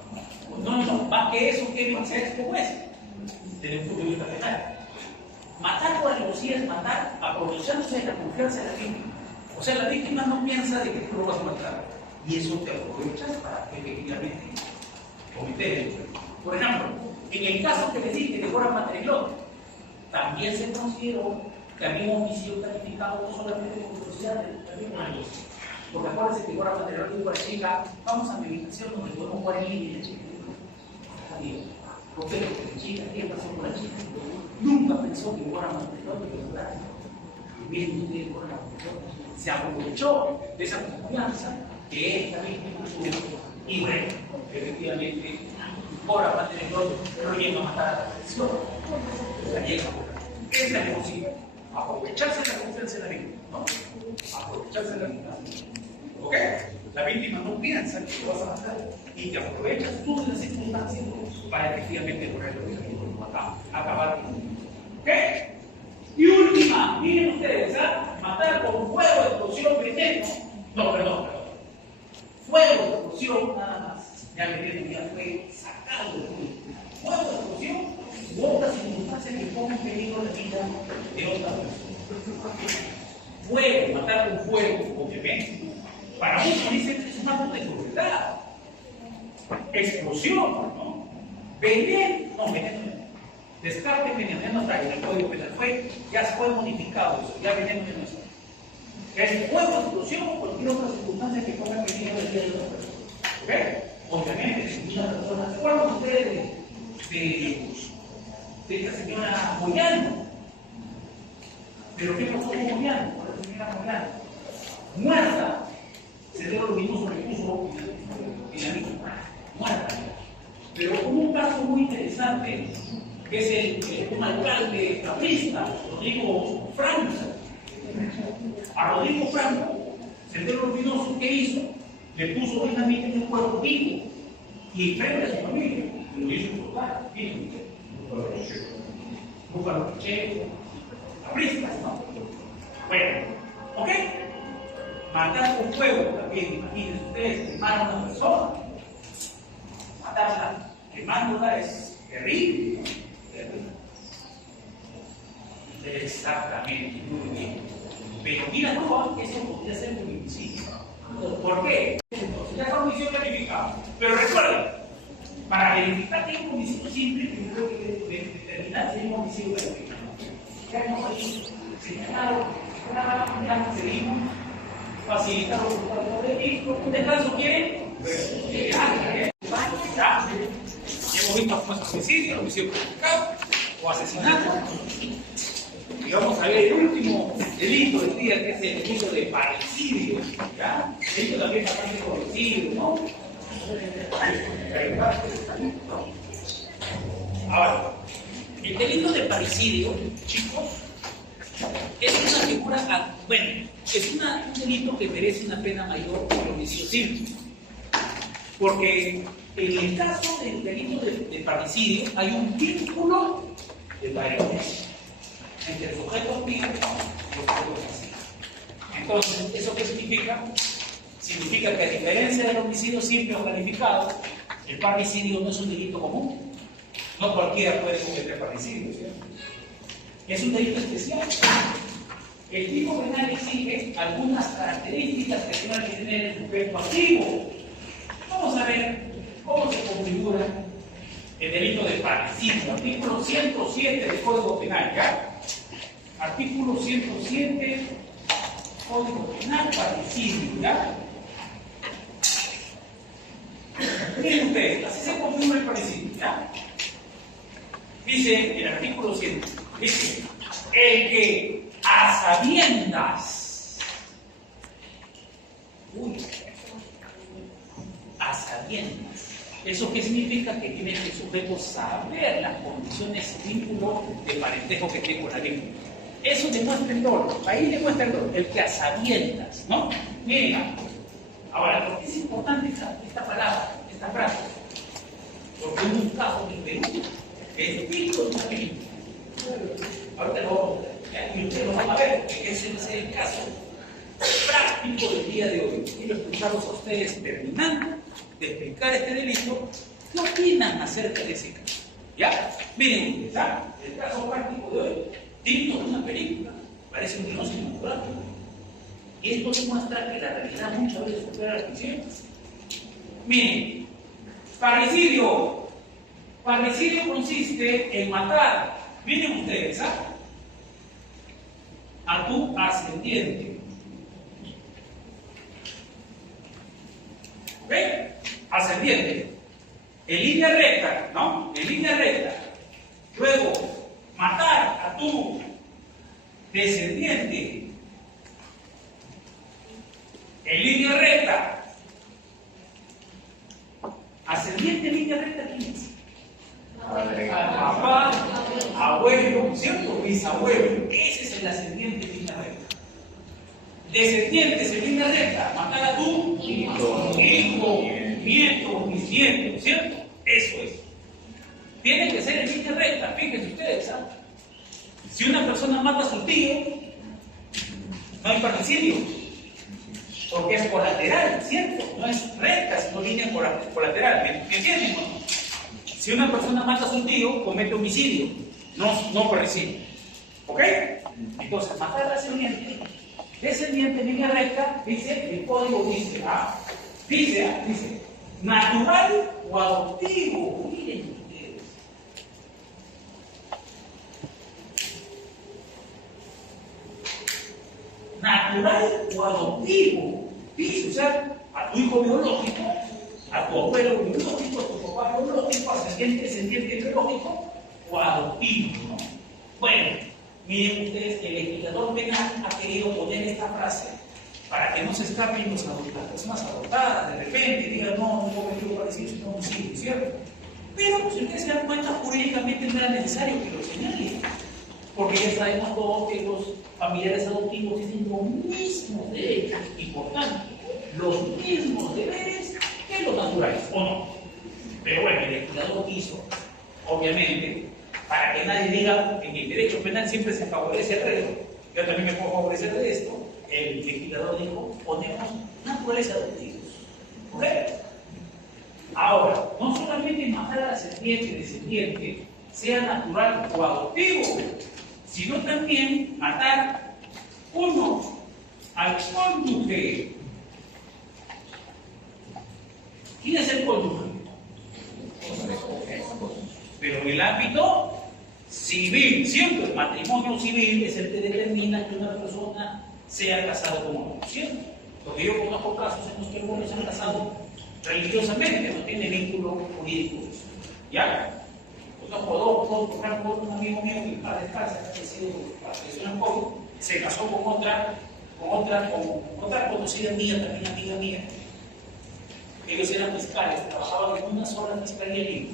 No, más que eso, Kevin, se es como es, desde un punto de vista penal. Matar por alevosía es matar aprovechándose de la confianza de la víctima. O sea, la víctima no piensa de que tú lo vas a matar, y eso te aprovechas para efectivamente cometer el delito. Por ejemplo, en el caso que le dije de Cora Matreglón, también se consideró que había un homicidio calificado no solamente con velocidad, también con alevosía. Porque acuérdense que Cora Matreglón dijo a la chica, vamos a mi habitación donde podemos jugar en línea, y la chica dijo, ¿por qué? Porque la chica, ¿qué pasó con la chica? Nunca pensó que Cora Matreglón iba a durar. Bien, usted, Cora Matreglón se aprovechó de esa confianza que esta víctima tuvo. Y bueno, efectivamente, Cora Matreglón no llega a matar a la persona. La llega a matar. ¿Qué es la negociación? Aprovecharse de la confianza de la víctima, ¿no? Aprovecharse de la víctima. ¿Ok? La víctima no piensa que lo vas a matar y te aprovechas tú de las circunstancias para efectivamente lograr lo que quieres matar, acabar con él. ¿Ok? Y última, miren ustedes, ¿ah? Matar con fuego, explosión, veneno. No, perdón. Fuego, explosión, nada más. Ya el veneno ya fue sacado del mundo. Fuego, explosión u otras circunstancias que pongan en peligro la vida de otra persona. Fuego, matar con fuego, obviamente. Para muchos dicen que es un acto de crueldad. Explosión, ¿no? Veneno, no, veneno no. Descarte veneno no está en el Código Penal. Ya fue modificado eso, ya veneno no está. Es fuego, explosión o cualquier otra circunstancia que ponga en peligro la vida de otra persona. ¿Ok? Obviamente, si una persona, ¿se acuerdan ustedes de esta señora Moyano? ¿Pero qué pasó con Moyano? Con la señora Moyano. Muerta. Se dio lo mismo sobre el uso y la misma. Muerta. Pero hubo un caso muy interesante, que es un alcalde caprista, Rodrigo Franco. A Rodrigo Franco, Sendero Luminoso, ¿qué hizo? Le puso finalmente en un cuerpo vivo y frente a su familia. Lo hizo total, bien. Búfalo Pichero, capristas, ¿no? Bueno, ¿ok? Matar con fuego también, imagínense ustedes, quemar a una persona. Matarla quemándola es terrible, ¿no? Terrible. Exactamente, muy bien. Pero mira, no, eso podría ser un homicidio. ¿Por qué? Ya está homicidio calificado. Pero recuerden, para verificar que hay un homicidio simple, primero hay que determinar si hay un homicidio calificado. Ya hemos ahí señalado, ya seguimos, facilitando los delitos. ¿Un descanso quieren? Ya hemos visto homicidio, homicidio calificado o asesinato. Y vamos a ver el último delito del día, que es el delito de parricidio. ¿Ya? Esto también es bastante conocido, ¿no? Ahora, el delito de parricidio, chicos, es una figura, bueno, es un delito que merece una pena mayor que el homicidio simple. Porque en el caso del delito de parricidio hay un vínculo de pareja entre el sujeto activo y el sujeto pasivo. Entonces, ¿eso qué significa? Significa que a diferencia del homicidio simple o calificado, el parricidio no es un delito común. No cualquiera puede cometer parricidio, ¿cierto? Es un delito especial. El tipo penal exige algunas características que tenga que tener el sujeto activo. Vamos a ver cómo se configura el delito de parricidio. Artículo 107 del Código Penal, ¿ya? Artículo 107, Código Penal, parricidio, ¿ya? Miren ustedes, así se configura el parricidio, ¿ya? Dice el artículo 100, dice, el que a sabiendas, a sabiendas, ¿eso qué significa? Que tiene que el sujeto saber las condiciones de vínculo de parentesco que tiene con la víctima. Eso demuestra el dolo, ahí demuestra el dolo, el que a sabiendas, ¿no? Miren, ahora, ¿por qué es importante esta palabra, esta frase? Porque hubo un caso en Perú, el título de una película. Ahorita lo vamos a ver, y ustedes lo van a ver, porque ese es el caso práctico del día de hoy. Quiero escucharlos a ustedes terminando de explicar este delito. ¿Qué opinan acerca de ese caso? ¿Ya? Miren ustedes, ¿ah? El caso práctico de hoy, título de una película, parece un dinosaurio cinematográfico. Y esto demuestra que la realidad muchas veces supera la ficción. Miren, parricidio. Parricidio consiste en matar, miren ustedes, a tu ascendiente. ¿Ven? Ascendiente. En línea recta, ¿no? En línea recta. Luego, matar a tu descendiente. En línea recta. Ascendiente en línea recta, ¿quién es? Papá, abuelo, ¿cierto? Bisabuelo. Ese es el ascendiente en línea recta. Descendientes en línea recta, matar a tu hijo, nieto, bisnieto, ¿cierto? Eso es. Tiene que ser en línea recta, fíjense ustedes, ¿sabes? Si una persona mata a su tío, no hay parricidio, porque es colateral, ¿cierto? No es recta, sino línea colateral. ¿Me entienden? Si una persona mata a su tío, comete homicidio, no parricidio. ¿Ok? Entonces, matar a descendiente en línea recta, dice, el código dice, dice, natural o adoptivo. Miren ustedes. Natural o adoptivo. Dice, o sea, a tu hijo biológico, a tu abuelo biológico, a tu papá biológico, ascendiente, descendiente biológico o adoptivo, ¿no? Bueno, miren ustedes que el legislador penal ha querido poner esta frase para que no se escapen las personas adoptadas, de repente digan, no cometió parecido, sino homicidio, ¿cierto? Pero si ustedes se dan cuenta, jurídicamente no era necesario que lo señalen, porque ya sabemos todos que los familiares adoptivos tienen los mismos derechos y por tanto los mismos deberes que los naturales, ¿o no? Pero bueno, el legislador hizo, obviamente, para que nadie diga que en el derecho penal siempre se favorece el reo, yo también me puedo favorecer de esto, el legislador dijo, ponemos naturales adoptivos. ¿Ok? Ahora, no solamente matar al ascendiente, descendiente, sea natural o adoptivo, sino también matar uno al cónyuge. ¿Quién es el cónyuge? Pero en el ámbito civil, siempre el matrimonio civil es el que determina que una persona sea casada con otro, ¿cierto? Porque yo conozco casos en los que algunos se han casado religiosamente, no tiene vínculo jurídico. ¿Ya? Conozco por ejemplo, un amigo mío que para descansar, que ha sido en COVID, se casó con otra conocida mía, también amiga mía. Ellos eran fiscales, trabajaban en una sola fiscalía libre.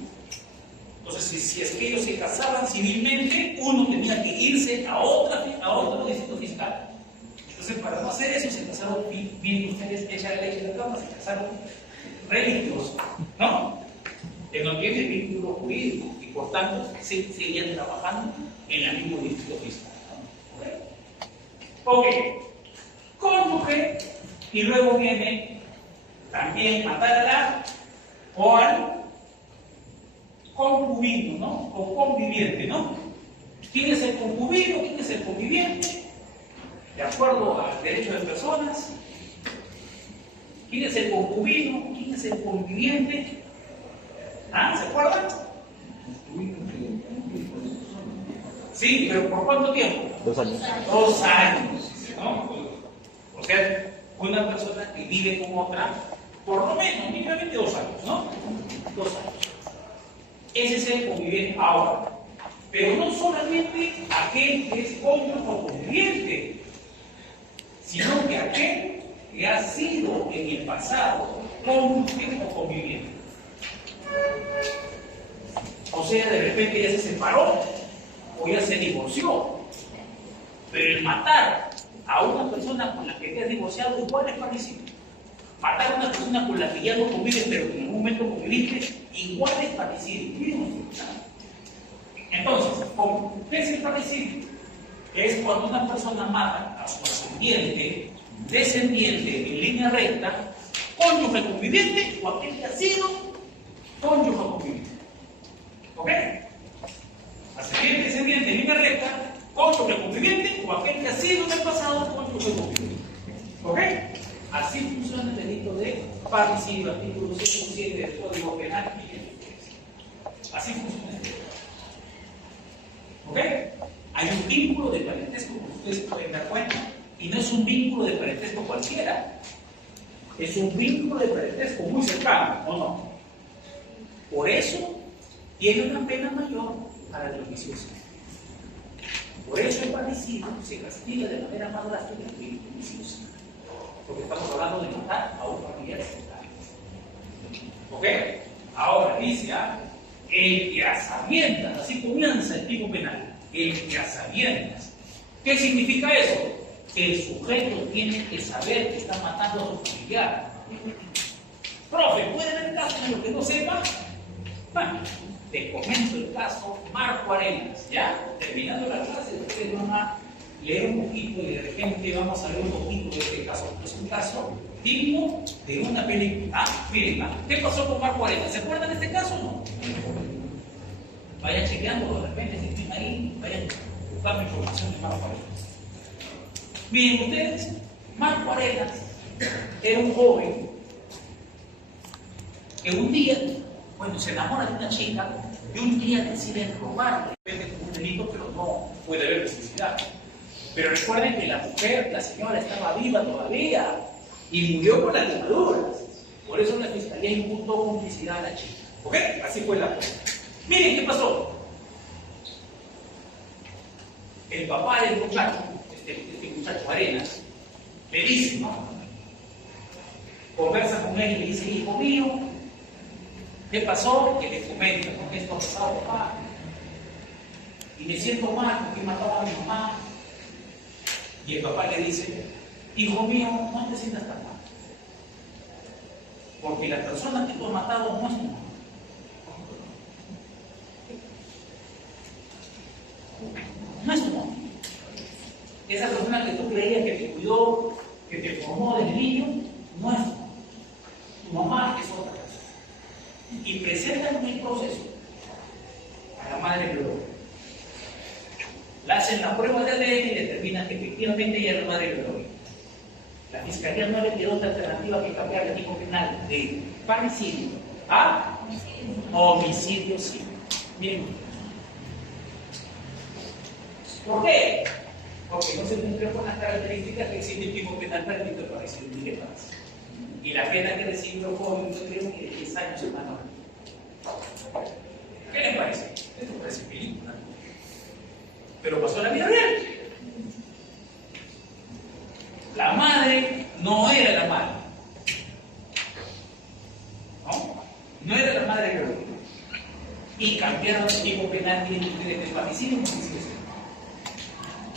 Entonces, si es que ellos se casaban civilmente, uno tenía que irse a otro distrito fiscal. Entonces, para no hacer eso, se casaron, miren ustedes, ella la leche de la cama, se casaron religiosos, ¿no? Que no tiene vínculo jurídico y por tanto seguían trabajando en el mismo distrito fiscal. Ok, cónyuge, y luego viene también matar o al concubino, ¿no? O conviviente, ¿no? ¿Quién es el concubino? ¿Quién es el conviviente? De acuerdo al derecho de personas. ¿Quién es el concubino? ¿Quién es el conviviente? ¿Ah? ¿Se acuerdan? Sí, pero ¿por cuánto tiempo? 2 años. 2 años, ¿no? O sea, una persona que vive con otra, por lo menos, mínimamente 2 años, ¿no? 2 años. Ese es el conviviente ahora. Pero no solamente aquel que es cónyuge o conviviente, sino que aquel que ha sido en el pasado cónyuge o conviviente. O sea, de repente ya se separó o ya se divorció. Pero el matar a una persona con la que te has divorciado igual es parecido. Matar a una persona con la que ya no convives, pero que en algún momento conviviste, igual es parecido. Entonces, ¿qué es el parecido? Es cuando una persona mata a su ascendiente, descendiente en línea recta, cónyuge conviviente o aquel que ha sido cónyuge conviviente. ¿Ok? Ascendiente, descendiente en línea recta, cónyuge conviviente o aquel que ha sido en el pasado cónyuge conviviente. ¿Ok? Así funciona el delito de parricidio, artículo 107 del Código Penal. Así funciona el delito. ¿Ok? Hay un vínculo de parentesco, como ustedes pueden dar cuenta, y no es un vínculo de parentesco cualquiera. Es un vínculo de parentesco muy cercano, ¿o no? Por eso tiene una pena mayor a la del homicidio. Por eso el parricidio se castiga de manera más drástica que el homicidio. Porque estamos hablando de matar a un familiar cercano. ¿Ok? Ahora dice, el que a sabiendas, así comienza el tipo penal, el que a sabiendas. ¿Qué significa eso? Que el sujeto tiene que saber que está matando a su familiar. Profe, ¿puede haber casos en los que no sepa? Bueno, te comento el caso Marco Arenas, ¿ya? Terminando la clase, ustedes van a leer un poquito y de repente vamos a ver un poquito de este caso. Es un caso digno de una película. Miren, ¿qué pasó con Marco Arenas? ¿Se acuerdan de este caso o no? Vayan chequeando, de repente si estén ahí, vayan buscando información de Marco Arenas. Miren ustedes, Marco Arenas era un joven que un día, cuando se enamora de una chica, y un día decide robarle. Es un delito, pero no puede haber necesidad. Pero recuerden que la mujer, la señora, estaba viva todavía y murió con las quemaduras. Por eso la fiscalía imputó complicidad a la chica. ¿Ok? Así fue la cosa. Miren qué pasó. El papá del muchacho, este muchacho Arenas, le dice, ¿no? Conversa con él y le dice, hijo mío, ¿qué pasó? Que le comenta, ¿no? Esto ha pasado, papá. Y me siento mal porque he matado a mi mamá. Y el papá le dice, hijo mío, no te sientas tan mal. Porque la persona que tú has matado no es tu mamá. No es tu mamá. Esa persona que tú creías que te cuidó, que te formó desde niño, no es tu mamá. Tu mamá es otra persona. Y presentan en el proceso a la madre biológica. Le hacen la prueba de ADN y determinan que efectivamente ella es la madre biológica. La fiscalía no le quedó otra alternativa que cambiar el tipo penal de Parricidio. ¿Ah? Homicidio simple. Bien. ¿Por qué? Porque no se cumplió con las características que existe el tipo penal para el delito de parricidio ilegales. Y la pena que recibió joven, yo creo que de 10 años en mano. ¿Qué les parece? Esto parece película. Pero pasó en la vida real. La madre no era la madre. ¿No? No era la madre que lo dijo. Y cambiaron el tipo penal que tienen ustedes de parricidio en homicidio.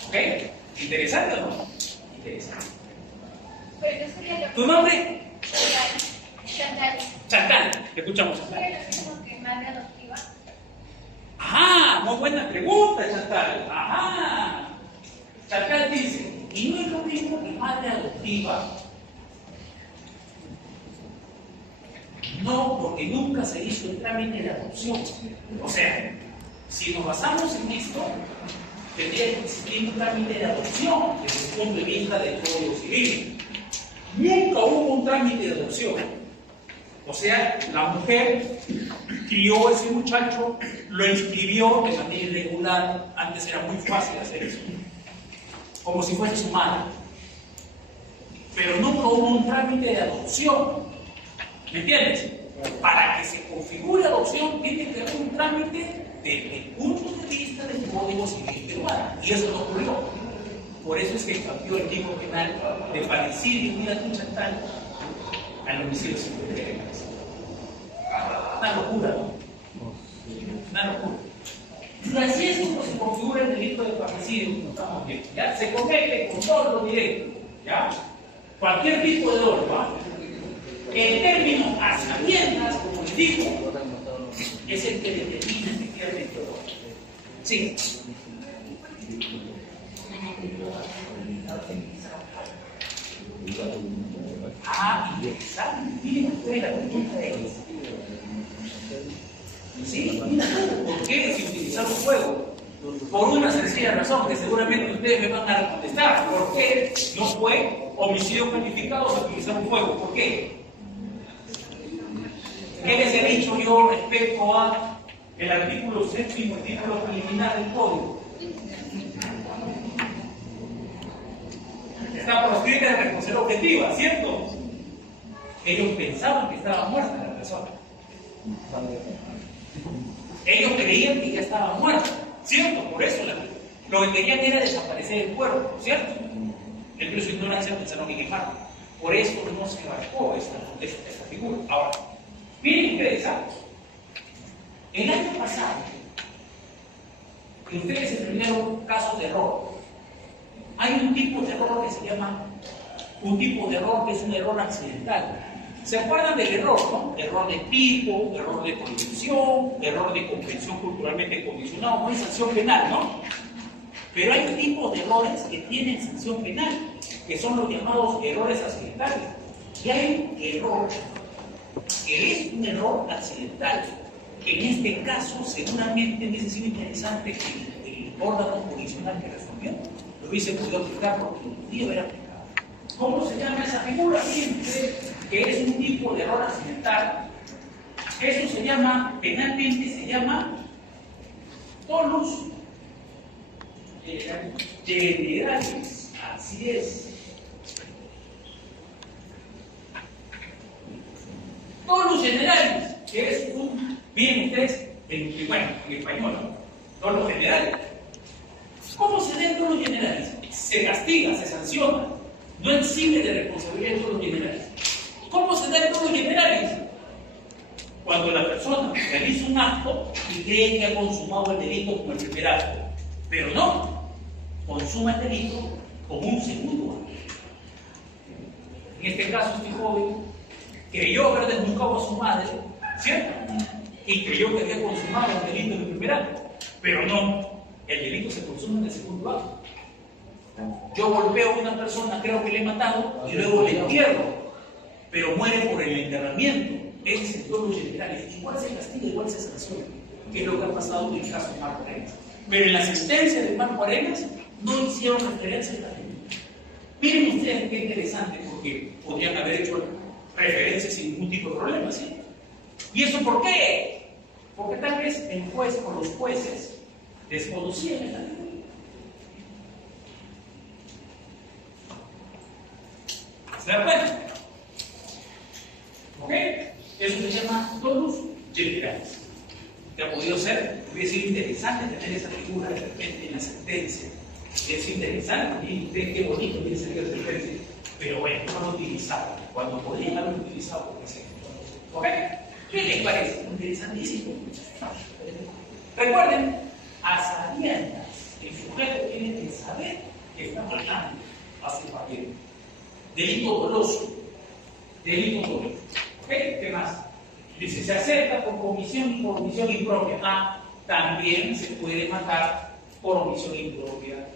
¿Ok? ¿Interesante o no? Interesante. Pero no sería lo ¿Tu nombre? Chantal. Chantal. Te escuchamos, Chantal. ¿Sería lo mismo que madre adoptiva? Ajá, muy buena pregunta, Chantal. Ajá. Chantal dice, y no es lo mismo que madre adoptiva. No, porque nunca se hizo el trámite de adopción. O sea, si nos basamos en esto, tendría que existir un trámite de adopción desde el punto de vista del Código Civil. Nunca hubo un trámite de adopción. O sea, la mujer crió a ese muchacho, lo inscribió de manera irregular. Antes era muy fácil hacer eso, como si fuese su madre. Pero nunca hubo un trámite de adopción. ¿Me entiendes? Para que se configure adopción, tiene que haber un trámite desde el punto de vista del Código Civil peruano. Y eso no ocurrió. Por eso es que cambió el tipo penal de parricidio, mira tu Chantal, al homicidio simple. Una locura, ¿no? Una locura. Y así es como se configura el delito de parricidio. Estamos bien. ¿Ya? Se comete con todos los directos. ¿Ya? Cualquier tipo de dolo, ¿va? El término a sabiendas, como les digo, es el que determina efectivamente todo. Sí. Ah, interesante. Miren ustedes la pregunta de ellos. Sí, mira, ¿por qué si utilizamos fuego? Por una sencilla razón, que seguramente ustedes me van a contestar. ¿Por qué no fue homicidio calificado si utilizamos fuego? ¿Por qué? ¿Qué les he dicho yo respecto a el artículo 6 y el título preliminar del Código? Está proscrita de responsabilidad objetiva, ¿cierto? Ellos pensaban que estaba muerta la persona. Ellos creían que ya estaba muerta, ¿cierto? Por eso lo que querían era desaparecer el cuerpo, ¿cierto? Entre su ignorancia pensaron que quemarlo. Por eso no se abarcó esta figura. Ahora, miren ustedes, ¿sabes? El año pasado, que ustedes explicaron casos de error, hay un tipo de error que se llama, un tipo de error que es un error accidental. ¿Se acuerdan del error, no? Error de tipo, error de condición, error de comprensión culturalmente condicionado, no hay sanción penal, ¿no? Pero hay tipos de errores que tienen sanción penal, que son los llamados errores accidentales. Y hay un error que es un error accidental, que en este caso seguramente hubiese sido interesante que el órgano jurisdiccional que resolvió lo hubiese podido aplicar porque no podía haber aplicado. ¿Cómo se llama esa figura? Fíjense que es un tipo de error accidental. Eso se llama, penalmente se llama dolus generalis. Así es. Dolus generalis, que es un, miren ustedes, en español, ¿no? Dolus generalis. ¿Cómo se da el dolus generalis? Se castiga, se sanciona, no exime de responsabilidad el dolus generalis. ¿Cómo se da el dolus generalis? Cuando la persona realiza un acto y cree que ha consumado el delito como el primer acto, pero no, consuma el delito como un segundo acto. En este caso, este joven creyó haber desnucado a su madre, ¿cierto? Y creyó que había consumado el delito en el primer acto, pero no, el delito se consuma en el segundo acto. Yo golpeo a una persona, creo que le he matado y luego le entierro, pero muere por el enterramiento. Ese es el dolus generalis. Igual se castiga, igual se sanciona, que es lo que ha pasado en el caso de Marco Arenas. Pero en la sentencia de Marco Arenas no hicieron referencia a la ley. Miren ustedes qué interesante, porque podrían haber hecho referencia sin ningún tipo de problema, ¿sí? ¿Y eso por qué? Porque tal vez el juez o los jueces desconocían esta ley. ¿Se dan cuenta? ¿Ok? Eso se llama dolus generalis. Que ha podido ser, hubiera sido interesante tener esa figura de repente en la sentencia. Es interesante, y qué bonito tiene esa sentencia. Pero bueno, no lo utilizado. Cuando podrían haberlo utilizado, por ejemplo. ¿Ok? ¿Qué les parece? Interesantísimo. Recuerden, a sabiendas, el sujeto tiene que saber que está faltando a su papel. Delito doloso. Delito doloso. ¿Ok? ¿Qué más? Dice, se acepta por comisión y por omisión impropia. Ah, también se puede matar por omisión impropia,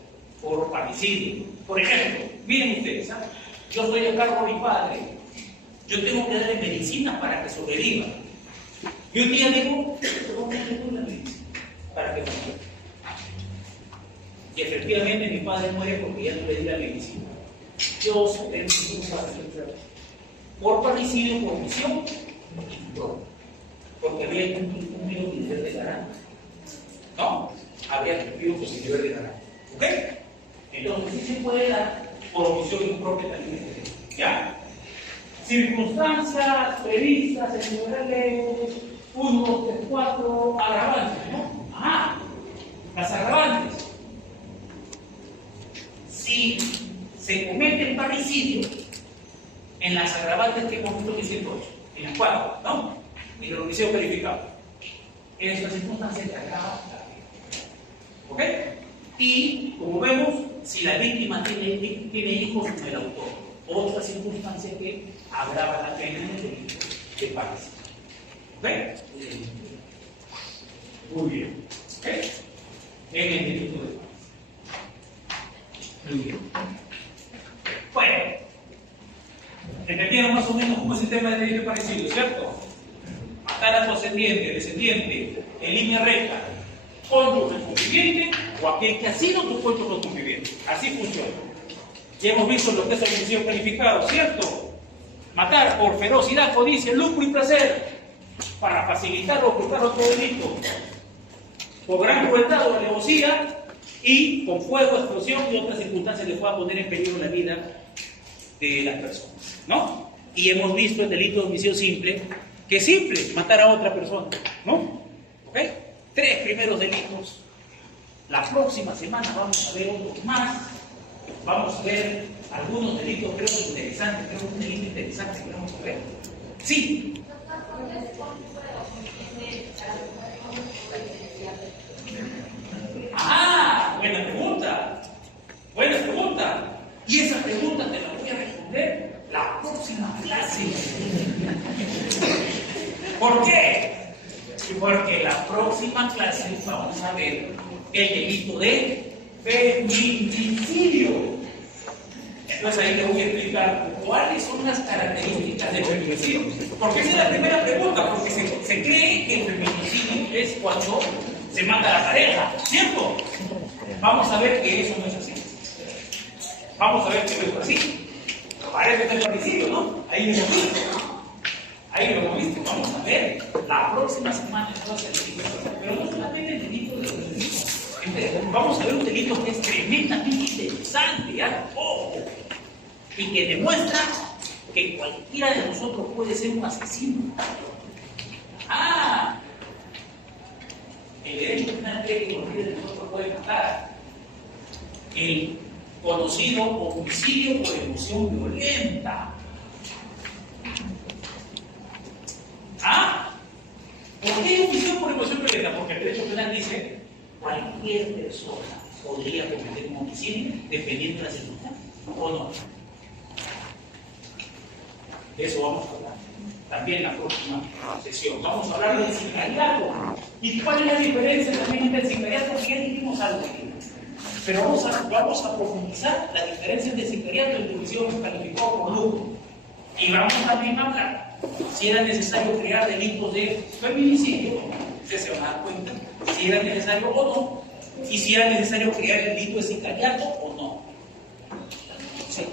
por parricidio. Por ejemplo, miren ustedes, ¿sabes? Yo estoy a cargo de mi padre, yo tengo que darle medicina para que sobreviva. Y un día digo, ¿cómo le doy la medicina? Para que no muera. Y efectivamente mi padre muere porque ya no le di la medicina. Yo soy el por parricidio, por omisión, no, porque había cumplido mi deber de garante. ¿No? Habría cumplido con mi deber de garante. ¿Ok? Entonces sí se puede dar por omisión impropia también. ¿Ya? Circunstancias previstas en el nivel de 1, 2, 3, 4 agravantes, ¿no? Ah, las agravantes. Si se comete el parricidio, en las agravantes que hemos visto en 108, en las 4, ¿no? En el homicidio verificado. En estas circunstancias se agrava la pena. ¿Ok? Y, como vemos, si la víctima tiene hijos con el autor, otra circunstancia que agrava la pena en el delito de parricidio. ¿Ok? Muy bien. ¿Ok? En el delito de parricidio. Muy bien. Bueno, entendieron más o menos cómo es el tema del delito de parricidio, ¿cierto? Matar a tu ascendiente, descendiente, en línea recta, cónyuge conviviente o aquel que ha sido tu cónyuge conviviente. Así funciona. Ya hemos visto lo que es el homicidio calificado, ¿cierto? Matar por ferocidad, codicia, lucro y placer, para facilitar o ocultar otro delito, por gran crueldad o alevosía, y con fuego, explosión y otras circunstancias le pueda poner en peligro la vida de las personas, ¿no? Y hemos visto el delito de homicidio simple, que es simple, matar a otra persona, ¿no? ¿Ok? 3 primeros delitos. La próxima semana vamos a ver otros más. Vamos a ver algunos delitos, creo que interesantes, creo que un delito interesante que vamos a ver. Sí. Ah, buena pregunta. Buena pregunta. Y esa pregunta te la voy a responder la próxima clase. ¿Por qué? Porque la próxima clase vamos a ver el delito de feminicidio. Entonces ahí le voy a explicar cuáles son las características del feminicidio. Porque esa es la primera pregunta, porque se cree que el feminicidio es cuando se mata a la pareja, ¿cierto? Vamos a ver que eso no es así. Vamos a ver que no es así. Parece que es el feminicidio, ¿no? Ahí lo hemos visto. Ahí lo hemos visto. Vamos a ver la próxima semana entonces el delito. Pero no solamente el delito de feminicidio. Vamos a ver un delito que es tremendamente interesante, ¿ya? ¡Ojo! Y que demuestra que cualquiera de nosotros puede ser un asesino. ¡Ah! El derecho penal cree que cualquiera de nosotros puede matar. El conocido homicidio por emoción violenta. ¿Ah? ¿Por qué homicidio por emoción violenta? Porque el derecho penal dice cualquier persona podría cometer un homicidio dependiendo de las circunstancias, ¿o no? De eso vamos a hablar también en la próxima sesión. Vamos a hablar del sicariato. ¿Y cuál es la diferencia también entre el sicariato? Porque ya dijimos algo aquí. Pero vamos a profundizar la diferencia entre el sicariato y el homicidio calificado por lucro. Y vamos también a hablar si era necesario crear delitos de feminicidio. Ustedes se van a dar cuenta si era necesario o no, y si era necesario crear el delito de sicariato o no. Sí.